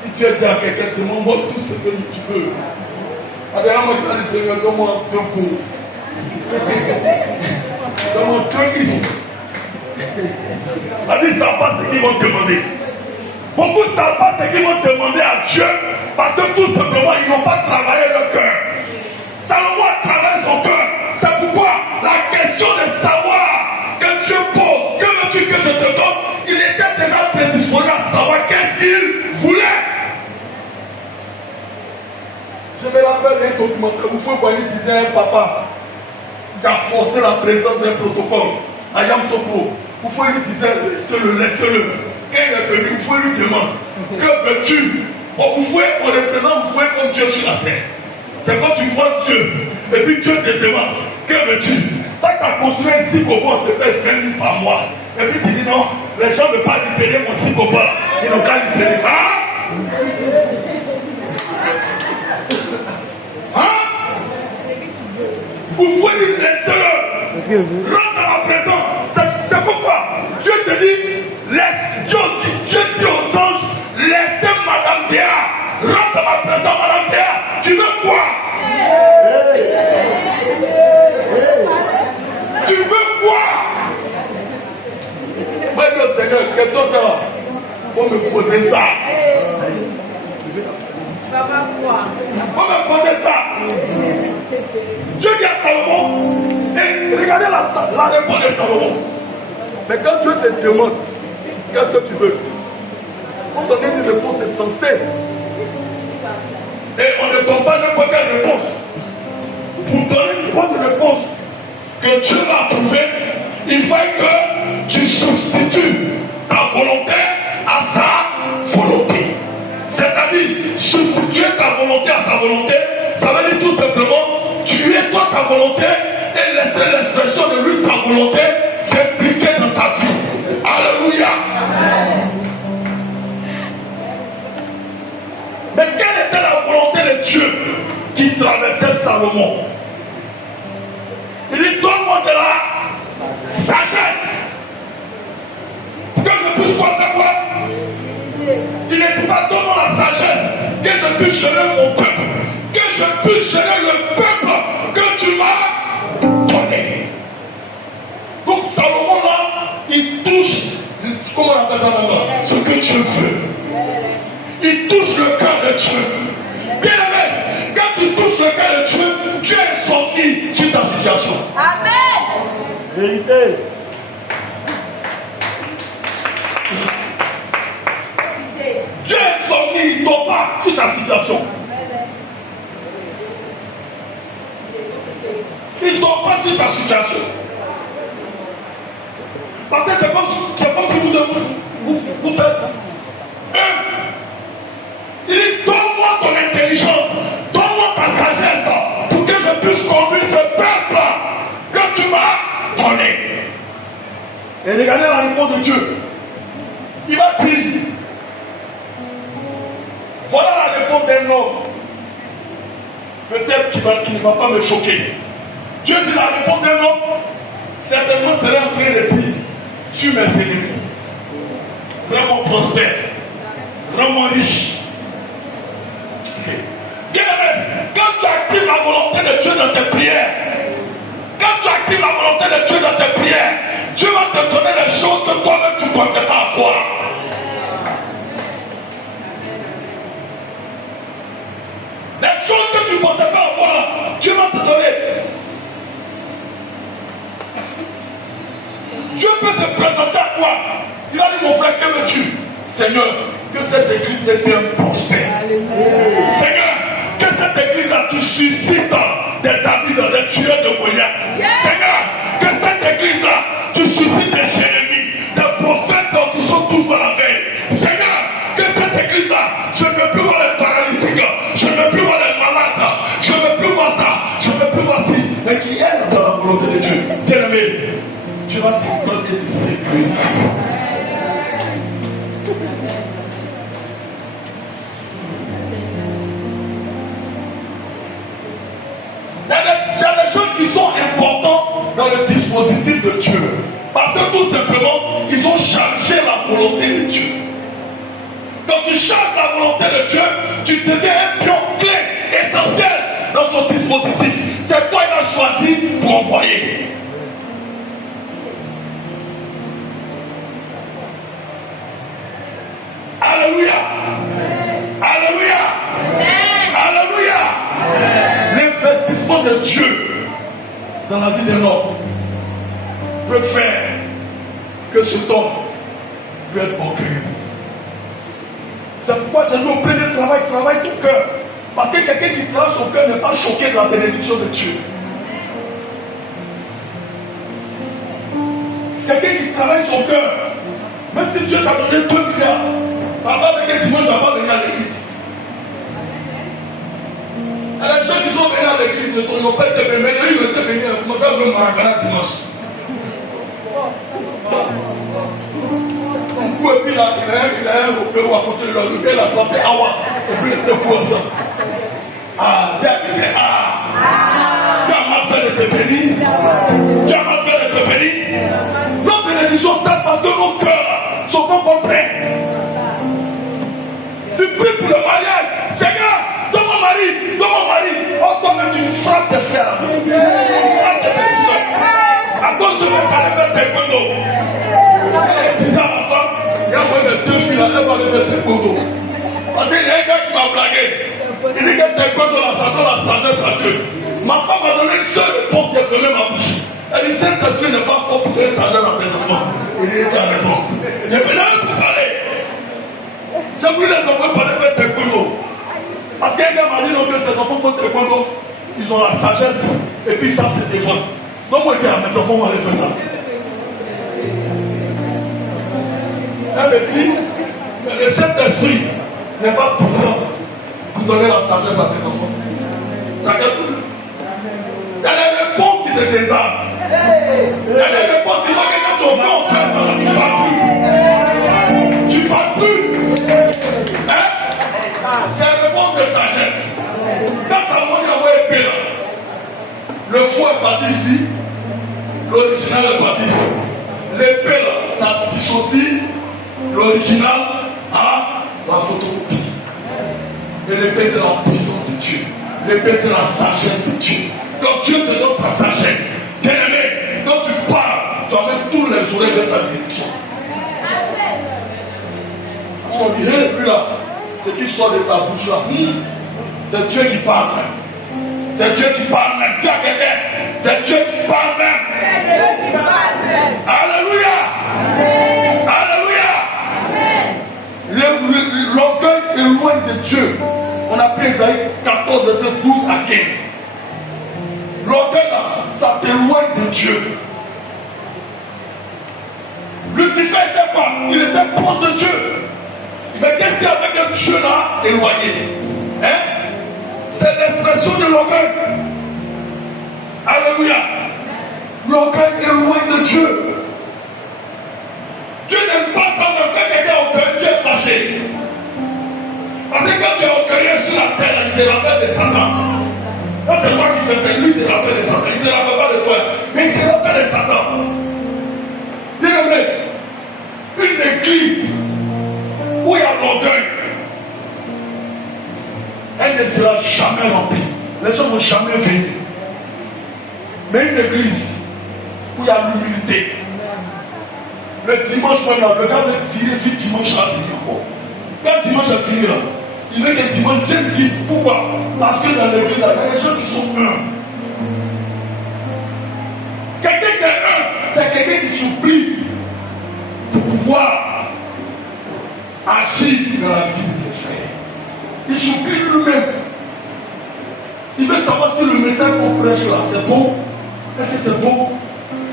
si Dieu dit à quelqu'un, demande-moi tout ce que tu veux. Alors, moi, je dis, Seigneur, donne-moi 2 coups. Donne-moi 2 10. Vas-y, ça passe ce qu'ils vont demander. Beaucoup ne savent pas ce qu'ils vont demander à Dieu parce que tout simplement, ils n'ont pas travaillé leur cœur. Salomon a travaillé son cœur. C'est pourquoi la question de savoir que Dieu pose, que veux-tu que je te donne, il était déjà prédisposé à savoir qu'est-ce qu'il voulait. Je me rappelle un documentaire où Foué disait un papa qui a forcé la présence d'un protocole à Yamsokro. Où Foué lui disait laisse-le. Quand il est venu, Foué lui demande que veux-tu? On représente Foué comme Dieu sur la terre. C'est quand tu crois Dieu. Et puis Dieu te demande que veux-tu? Quand tu as construit un Sikobo, on te paie 20 000 par mois. Et puis tu dis non, les gens ne veulent pas libérer mon Sikobo là. Ils n'ont qu'à libérer. Vous pouvez lui laisser-le. Rentre dans ma présence. C'est pourquoi Dieu te dit, Dieu dit aux anges, laissez Madame Déa. Rentre dans ma présence, Madame Déa. Tu veux quoi? Tu veux quoi? Moi, le Seigneur, question ça va. Faut me poser ça. Faut me poser ça. Dieu dit à Salomon, et regardez la réponse de Salomon. Mais quand Dieu te demande, qu'est-ce que tu veux? Il faut donner une réponse sensée. Et on ne donne pas n'importe quelle réponse. Pour donner une bonne réponse que Dieu va approuver, il faut que tu substitues ta volonté à sa volonté. C'est-à-dire, substituer ta volonté à sa volonté, ça veut dire tout simplement tuer toi ta volonté et laisser l'expression de lui sa volonté s'impliquer dans ta vie. Alléluia. Mais quelle était la volonté de Dieu qui traversait Salomon? Il dit, donne-moi de la sagesse. Que je puisse quoi savoir? Il ne dit pas, donne-moi la sagesse, que je puisse gérer mon peuple, que je puisse gérer le peuple que tu m'as donné. Donc Salomon là, il touche, comment on appelle ça maintenant? Ce que Dieu veut. Il touche le cœur de Dieu. Bien aimé, quand tu touches le cœur de Dieu, Dieu est insomnie sur ta situation. Amen. Vérité. Dieu est insomnie, il ne tombe pas sur ta situation. Il ne tombe pas sur ta situation. Parce que c'est comme si vous faites. Il dit, donne-moi ton intelligence, donne-moi ta sagesse pour que je puisse conduire ce peuple que tu m'as donné. Et regardez la réponse de Dieu. Il va dire, voilà la réponse d'un homme. Peut-être qu'il ne va pas me choquer. Dieu dit la réponse d'un homme, certainement serait en train de dire, tue mes ennemis, rends-moi prospère, rends-moi riche. Bien aimé, quand tu actives la volonté de Dieu dans tes prières, Dieu va te donner les choses que toi-même tu ne pensais pas avoir. Les choses que tu ne pensais pas avoir, Dieu va te donner. Dieu peut se présenter à toi. Il a dit, mon frère, que veux-tu? Seigneur, que cette église devienne prospère. Seigneur, que cette église-là, tu suscites des David, des tueurs de Goliath. Seigneur, que cette église-là, tu suscites des Jérémie, des prophètes qui sont toujours à la veille. Seigneur, que cette église-là, je ne veux plus voir les paralytiques, je ne veux plus voir les malades, je ne veux plus voir ça, je ne veux plus voir ci, mais qui est dans la volonté de Dieu. Bien-aimé, tu vas t'accorder des sécurités. Il y a des choses qui sont importantes dans le dispositif de Dieu. Parce que tout simplement, ils ont changé la volonté de Dieu. Quand tu changes la volonté de Dieu, tu deviens un pion clé, essentiel dans son dispositif. C'est toi qu'il a choisi pour envoyer. Alléluia. Alléluia. Alléluia. L'investissement de Dieu dans la vie d'un homme peut faire que cet homme peut être orgueilleux. C'est pourquoi j'ai dit au premier travaille ton cœur. Parce que quelqu'un qui travaille son cœur n'est pas choqué de la bénédiction de Dieu. Quelqu'un qui travaille son cœur, même si Dieu t'a donné 2 milliards, ça va avec un dimanche, tu vas pas venir à l'église. Et les gens qui sont venus à l'église ne t'ont pas été venus, mais ils ont été venus à commencer à jouer au Maracana dimanche. Un coup, et puis là, il a un repère à côté de lui, il a attrapé Awa, et puis il était pour ça. Ah, Dieu a dit, tu as mal fait de te bénir. Tu as mal fait de te bénir. Nos bénédictions tardent parce que nos cœurs sont pas complets. Tu pries pour le mariage. Seigneur, donne mon mari. Oh, toi-même, tu frappes tes frères. Tu frappes tes petits soeurs. À cause de mes parents, faire taekwondo. Elle disait à ma femme, il y a moins de 2 filles là, elle va aller faire taekwondo. Parce qu'il y a un gars qui m'a blagué. Il dit que taekwondo, la sagesse à Dieu. Ma femme m'a donné une seule réponse, qui a fermé ma bouche. Elle dit, cette esprit n'est pas fort pour donner sagesse à tes enfants. Il dit, tu as raison. J'ai venu pour parler. J'ai voulu les envoyer pour aller faire taekwondo. Parce qu'un gars m'a dit non, que ses enfants font taekwondo, ils ont la sagesse et puis ça se défend. Donc moi je dis à mes enfants, on va aller faire ça. Elle me dit, le Saint-Esprit n'est pas puissant pour donner la sagesse à tes enfants. Chacun tout. Il y a des réponses qui te désarment. Il y a des réponses qui vont que quand tu vas en faire, tu parles plus. Hein? C'est une réponse de sagesse. Quand Salomon dit envoyer épée là, le fou est parti ici, l'original est parti ici. L'épée là, ça dissocie l'original à la photocopie. Et l'épée c'est la puissance de Dieu. L'épée c'est la sagesse de Dieu. Quand Dieu te donne sa sagesse, bien aimé, quand tu parles, tu amènes tous les oreilles de ta direction. Parce qu'on dit, hé, lui là, ce qui sort de sa bouche là, c'est Dieu qui parle même. C'est Dieu qui parle même. Dis à quelqu'un, c'est Dieu qui parle même. C'est Dieu qui parle même. Alléluia. Alléluia. L'orgueil est loin de Dieu. On a pris Isaïe 14, verset 12 à 15. L'orgueil là, ça t'éloigne de Dieu. Lucifer était quoi? Il était proche de Dieu. Mais qu'est-ce qu'il y a avec un Dieu là éloigné? Hein? C'est l'expression de l'orgueil. Alléluia. L'orgueil est loin de Dieu. Dieu n'aime pas ça, mais quand quelqu'un est orgueilleux, Dieu est fâché. Parce que quand tu es orgueilleux sur la terre, il se rappelle de Satan. Quand c'est toi qui fais ça, lui il se rappelle de Satan. Il ne se rappelle pas de toi, mais il se rappelle de Satan. Dis-le-moi, une église où il y a l'orgueil, elle ne sera jamais remplie. Les gens ne vont jamais venir. Mais une église où il y a l'humilité, le dimanche, le gars veut tirer vite dimanche à venir encore. Quand dimanche est fini là, Il veut que Timothée vienne vite. Pourquoi? Parce que dans l'église, il y a des gens qui sont un. Quelqu'un qui est un, c'est quelqu'un qui s'oublie pour pouvoir agir dans la vie de ses frères. Il s'oublie lui-même. Il veut savoir si le message qu'on prêche là, c'est bon. Est-ce que c'est bon?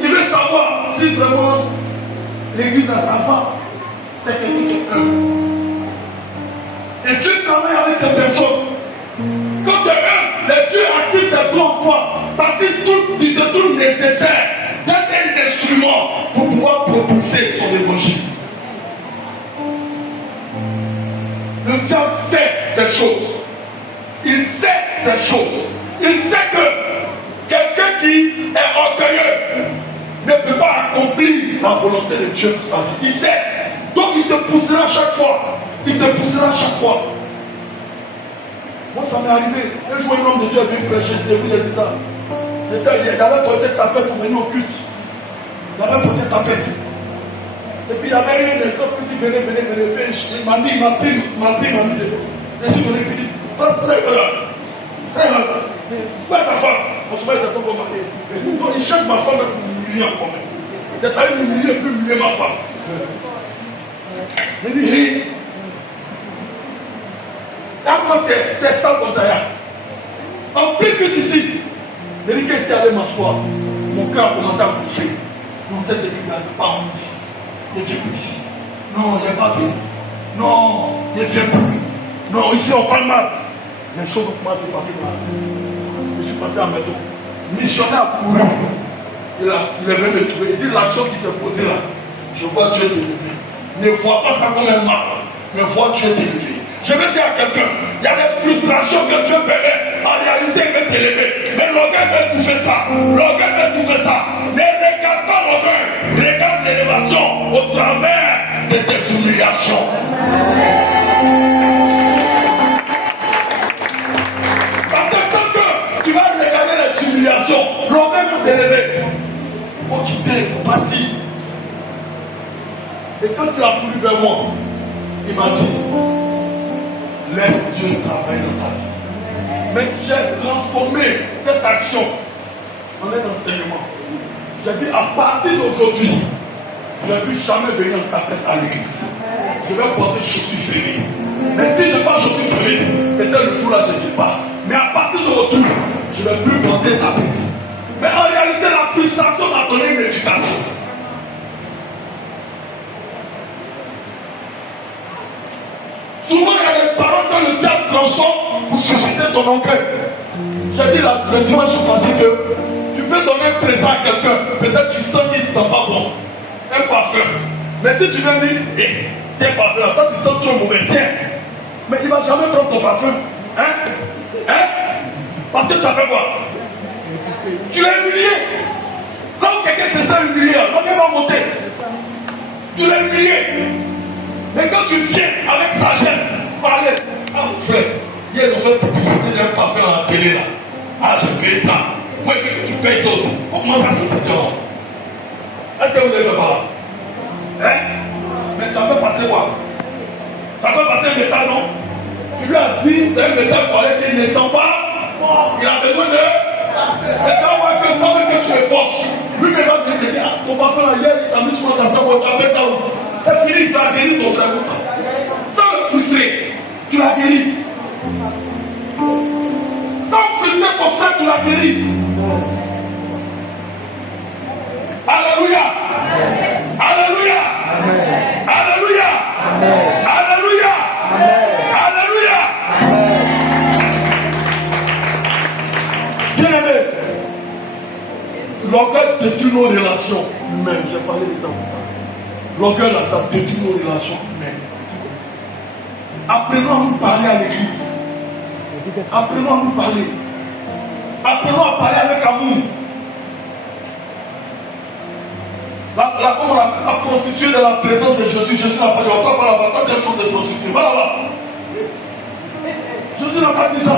Il veut savoir si vraiment l'église là, ça va. C'est quelqu'un qui est un. Et Dieu travaille avec ces personnes. Quand tu es un, le Dieu active ses dons en toi. Parce qu'il te trouve nécessaire d'être un instrument pour pouvoir propulser son évangile. Le diable sait ces choses. Il sait ces choses. Il sait que quelqu'un qui est orgueilleux ne peut pas accomplir la volonté de Dieu pour sa vie. Il sait. Donc il te poussera chaque fois. Il te poussera chaque fois. Moi ça m'est arrivé. Un jour un homme de Dieu est venu prêcher. C'est vous qui avez dit ça. Il avait porté tapette pour venir au culte. Il avait porté tapette. Et puis il y avait eu des hommes qui disaient venez. Il m'a pris dedans. Je suis venu et dit, passe très mal. Où est ta femme? On se met de ton mari. Donc il cherche ma femme pour m'humilier encore même. C'est à lui m'humilier et puis humilier ma femme. Il dit, quand tu es sale comme ça, en plus que ici, je dis que si j'allais m'asseoir, mon cœur a commencé à bouger. Non, cette église n'a pas en ici. Il ne vient plus ici. Non, il n'est pas venu. Non, il ne vient plus. Non, ici on parle mal. Les choses ont commencé à passer mal. Je suis parti à la maison. Missionnaire a couru. Il est venu me trouver. Il dit l'action qui s'est posée là. Je vois Dieu t'élever. Ne vois pas ça comme un mal. Mais vois Dieu t'élever. Je vais dire à quelqu'un, il y a des frustrations que Dieu permet. En réalité, il veut t'élever. Mais l'orgueil veut toucher ça. L'orgueil veut toucher ça. Ne regarde pas l'orgueil. Regarde l'élévation au travers de tes humiliations. Parce que quand tu vas regarder les humiliations, l'orgueil va s'élever. Il faut quitter, il faut partir. Et quand il a couru vers moi, il m'a dit, laisse Dieu travailler dans ta vie. Mais j'ai transformé cette action en un enseignement. J'ai dit à partir d'aujourd'hui, je ne vais jamais venir en tapette à l'église. Je vais porter chaussures fermées. Mais si je n'ai pas chaussures fermées, peut-être le jour-là je ne sais pas. Mais à partir d'aujourd'hui, je ne vais plus porter tapette. Mais en réalité, la frustration m'a donné une éducation. Souvent, il y a des paroles que le diable transforme pour susciter ton orgueil. J'ai dit le dimanche passé que tu peux donner un présent à quelqu'un. Peut-être tu sens qu'il ne sent pas bon. Un parfum. Mais si tu viens dire, tiens, parfum, là, toi tu sens trop mauvais, tiens. Mais il ne va jamais prendre ton parfum. Hein? Parce que tu as fait quoi? Tu l'as humilié. Quand quelqu'un se sent humilié, l'orgueil va monter. Tu l'as humilié. Mais quand tu viens avec sagesse, parler, ah mon frère, hier on fait publicité d'un parfum à la télé là. Ah j'ai payé ça. Moi tu payes ça aussi. Comment ça se fait? Est-ce que vous avez fait par là? Hein? Mais tu as fait passer quoi? Tu as fait passer un message non? Tu lui as dit un message pour aller qu'il ne sent pas. Il a besoin de. Mais tu vas voir que ça veut que tu le forces. Lui-même va te dire, ah ton parfum là hier il t'a mis sur ça, tu as fait ça où? C'est fini, tu as guéri ton frère. Sans le frustrer, tu l'as guéri. Sans frustrer ton frère, tu l'as guéri. Alléluia. Alléluia. Alléluia. Alléluia. Alléluia. Bien aimé, l'orgueil détruit nos relations humaines. J'ai parlé des enfants. L'orgueil là, ça détruit nos relations humaines. Apprenons à nous parler à l'église. Apprenons à nous parler. Apprenons à parler avec amour. La prostituée de la présence de Jésus, Jésus n'a pas dit, on va pas là-bas, toi tu es un de prostituée, va là-bas. Jésus n'a pas dit ça.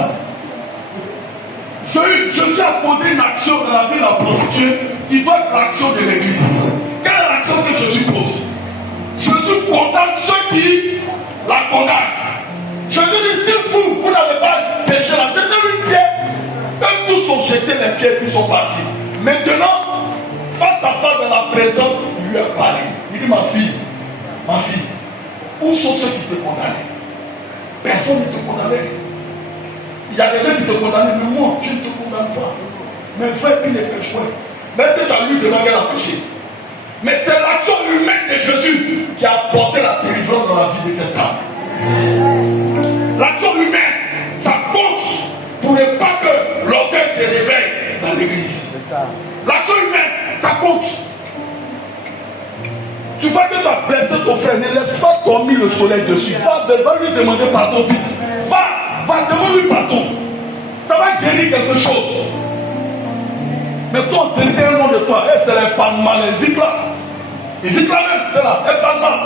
Jésus a posé une action dans la vie de la prostituée qui doit être l'action de l'église. Quelle est l'action que Jésus pose? Jésus condamne ceux qui la condamnent. Je lui dis, si vous n'avez pas péché là, jetez une pierre. Eux tous ont jeté les pierres, ils sont partis. Maintenant, face à face dans la présence, il lui a parlé. Il dit, ma fille, où sont ceux qui te condamnaient? Personne ne te condamnait. Il y a des gens qui te condamnent, mais moi, je ne te condamne pas. Mes frères, il est pécheur. Mais est-ce que tu as lui demandé qu'elle a péché? Mais c'est l'action humaine de Jésus qui a apporté la délivrance dans la vie de cette femme. L'action humaine, ça compte pour ne pas que l'orgueil se réveille dans l'église. L'action humaine, ça compte. Tu vois que tu as blessé ton frère, ne laisse pas dormir le soleil dessus. Va lui demander pardon vite. Va demander lui pardon. Ça va guérir quelque chose. Mais toi, tu étais un nom de toi. Elle, c'est pas mal. Évite là. Évite là même. C'est là. Elle parle mal.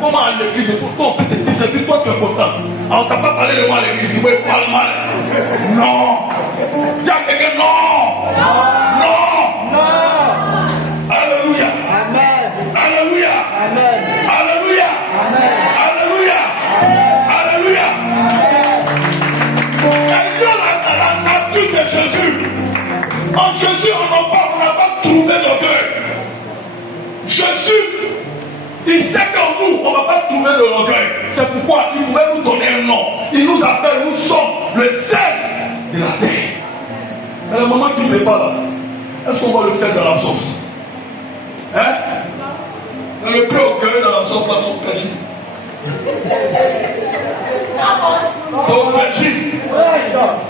Comment à l'église, toi, on peut te dire, c'est puis toi, tu es content. On ne t'a pas parlé de moi à l'église. Il parle mal. Non. Dis à quelqu'un, non. Alléluia. Amen. Alléluia. Amen. Alléluia. Amen. Alléluia. Alléluia. Ayons la nature de Jésus. En Jésus, on n'a pas trouvé d'orgueil. Jésus, il sait qu'en nous, on ne va pas trouver de l'orgueil. C'est pourquoi il pouvait nous donner un nom. Il nous appelle, nous sommes le sel de la terre. Mais le moment qu'il prépare là, est-ce qu'on voit le sel dans la sauce? Hein? Dans le plus orgueilleux dans la sauce, là, c'est aubergine. C'est aubergine.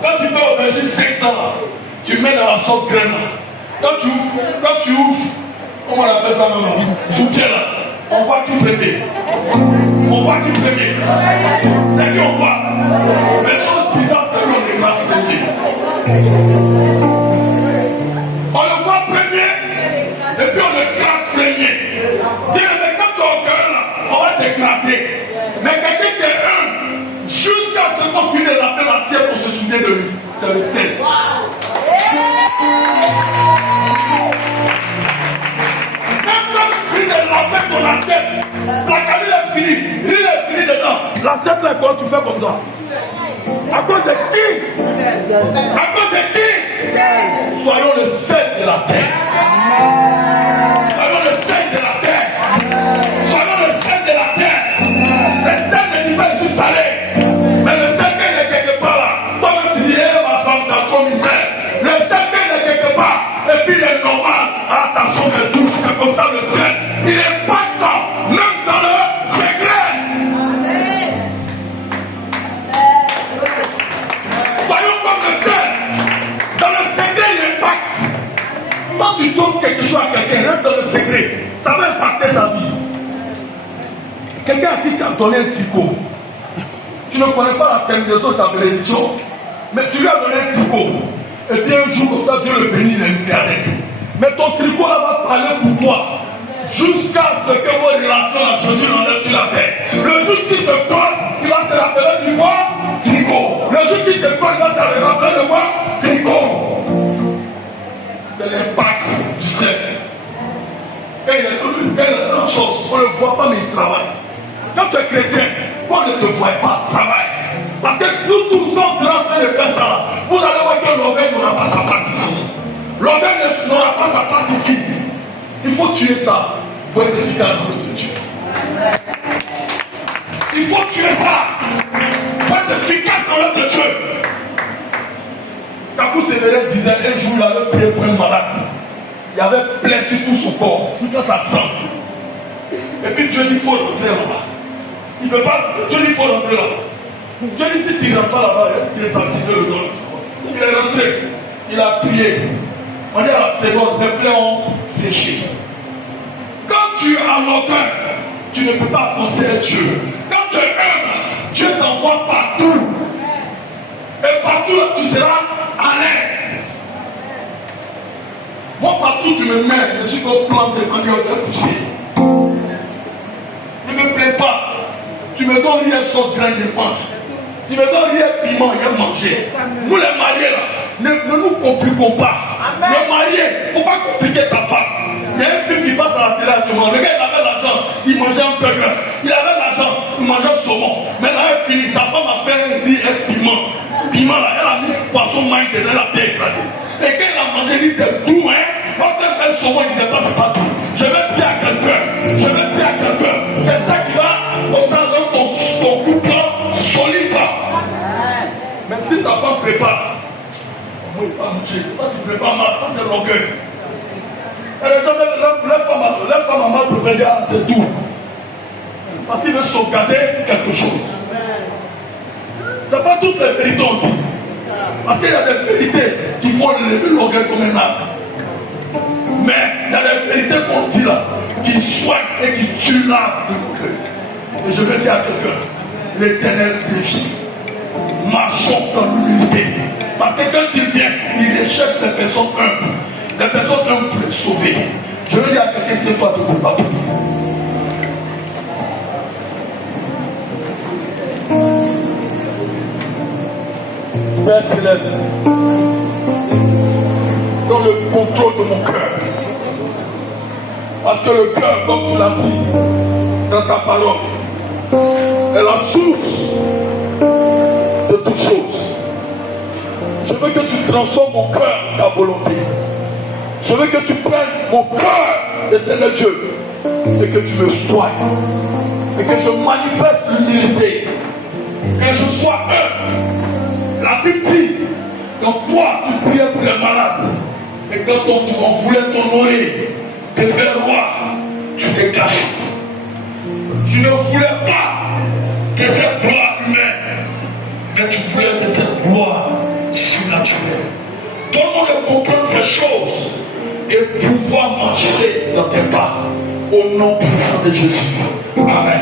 Quand tu mets aubergine 500 là, tu mets dans la sauce graine là. Quand tu ouvres, comment on appelle ça maintenant? Soutien là. On voit qui prêter. On voit qui prêter. C'est qui on voit. Mais les choses bizarres, c'est qu'on est grâce prêter. On le voit premier, et puis on le classe premier. Dis, mais quand tu es au cœur là, on va t'écraser. Mais quelqu'un qui est un, jusqu'à ce qu'on finisse d'appeler la ciel pour se souvenir de lui. C'est le sel. Même quand tu finis de laver ton assiette, la cabine est finie, l'huile est finie dedans. L'assiette là, quand tu fais comme ça. À cause de qui? À cause de qui? Soyons le sel de la terre. Soyons le sel de la terre. Soyons le sel de la terre. Le sel ne dit pas je suis salé. Mais le sel qui est quelque part là. Toi tu dis, ma femme, ta commissaire. Le sel qui est quelque part. Et puis il est normal. Ah, ta sauce est douce. C'est comme ça le sel. Il est impactant. Même dans le secret. Soyons comme le sel. Dans le secret, il impacte. Quand tu donnes quelque chose à quelqu'un, reste dans le secret. Ça va impacter sa vie. Quelqu'un à qui tu as donné un tricot. Tu ne connais pas la terminaison de sa bénédiction. Mais tu lui as donné un tricot. Et puis un jour comme ça, Dieu le bénit, il est milliardaire. Mais ton tricot là va parler pour toi. Jusqu'à ce que vos relations à Jésus l'enlèvent sur la terre. Le jour qui te croise, il va se rappeler du quoi? Tricot. Le jour qui te croise, il va se rappeler de quoi? Tricot. C'est l'impact du sel. Quand il est dans la sauce, on ne le voit pas, mais il travaille. Quand tu es chrétien, qu'on ne te voit pas, travaille. Parce que nous tous, quand on sera en train de faire ça, vous allez voir que l'orgueil n'aura pas sa place ici. L'orgueil n'aura pas sa place ici. Il faut tuer ça pour être efficace dans l'œuvre de Dieu. Il faut tuer ça pour être efficace dans l'œuvre de Dieu. Kakou Sévéré disait un jour il avait prié pour un malade. Il avait plein sur tout son corps, tout ça sent. Et puis Dieu dit il faut rentrer là-bas. Il ne veut pas, Dieu dit il faut rentrer là-bas. Dieu dit si tu ne rentres pas là-bas, il est désactivé le don. Il est rentré, il a prié. On dit à la seconde, les plaies ont séché. Quand tu as l'orgueil, tu ne peux pas penser à Dieu. Quand tu es humble, Dieu t'envoie partout. Et partout là, tu seras à l'aise. Moi, partout tu me mets, je suis comme plante de manioc de pousser. Ne me plaît pas. Tu me donnes rien sauce graine de mange. Tu me donnes rien piment, rien manger. Nous les mariés là, ne nous compliquons pas. Amen. Les mariés, il ne faut pas compliquer ta femme. Il y a un film qui passe à la télé actuellement. Le gars il avait l'argent, il mangeait un burger. Il avait l'argent, il mangeait saumon. Maintenant, elle finit. Sa femme a fait un riz avec piment. Piment là, elle a mis le poisson maïs dedans, elle a bien écrasé. Et quand elle a mangé, elle dit c'est doux, hein. Quand elle fait le saumon, il disait pas c'est pas doux. Je vais dire à quelqu'un. Je vais dire à quelqu'un. C'est ça qui va obtenir ton couple solide là. Mais si ta femme prépare, moi il va manger. Quand tu prépares mal, ça c'est l'orgueil. La femme a mal préparé, c'est tout. Parce qu'il veut sauvegarder quelque chose. C'est pas toutes les vérités on dit. Parce qu'il y a des vérités qui font lever l'orgueil comme un arbre. Mais il y a des vérités qu'on dit là, qui soignent et qui tuent l'arbre de l'orgueil. Et je vais dire à quelqu'un, l'Éternel défie. Marchons dans l'humilité. Parce que quand il vient, il échappe les personnes humbles. Les personnes humbles pour les sauver. Je veux dire à quelqu'un, tiens-toi debout, pas debout. Père Céleste, dans le contrôle de mon cœur. Parce que le cœur, comme tu l'as dit dans ta parole, est la source de toutes choses. Je veux que tu transformes mon cœur en ta volonté. Je veux que tu prennes mon cœur, éternel Dieu, et que tu me soignes. Et que je manifeste l'humilité. Que je sois humble. La Bible dit, quand toi tu priais pour les malades, et quand on voulait t'honorer, te faire roi, tu te caches. Tu ne voulais pas de cette gloire humaine, mais tu voulais de cette gloire surnaturelle. Donne-moi de comprendre ces choses et pouvoir marcher dans tes pas. Au nom puissant de Jésus. Amen.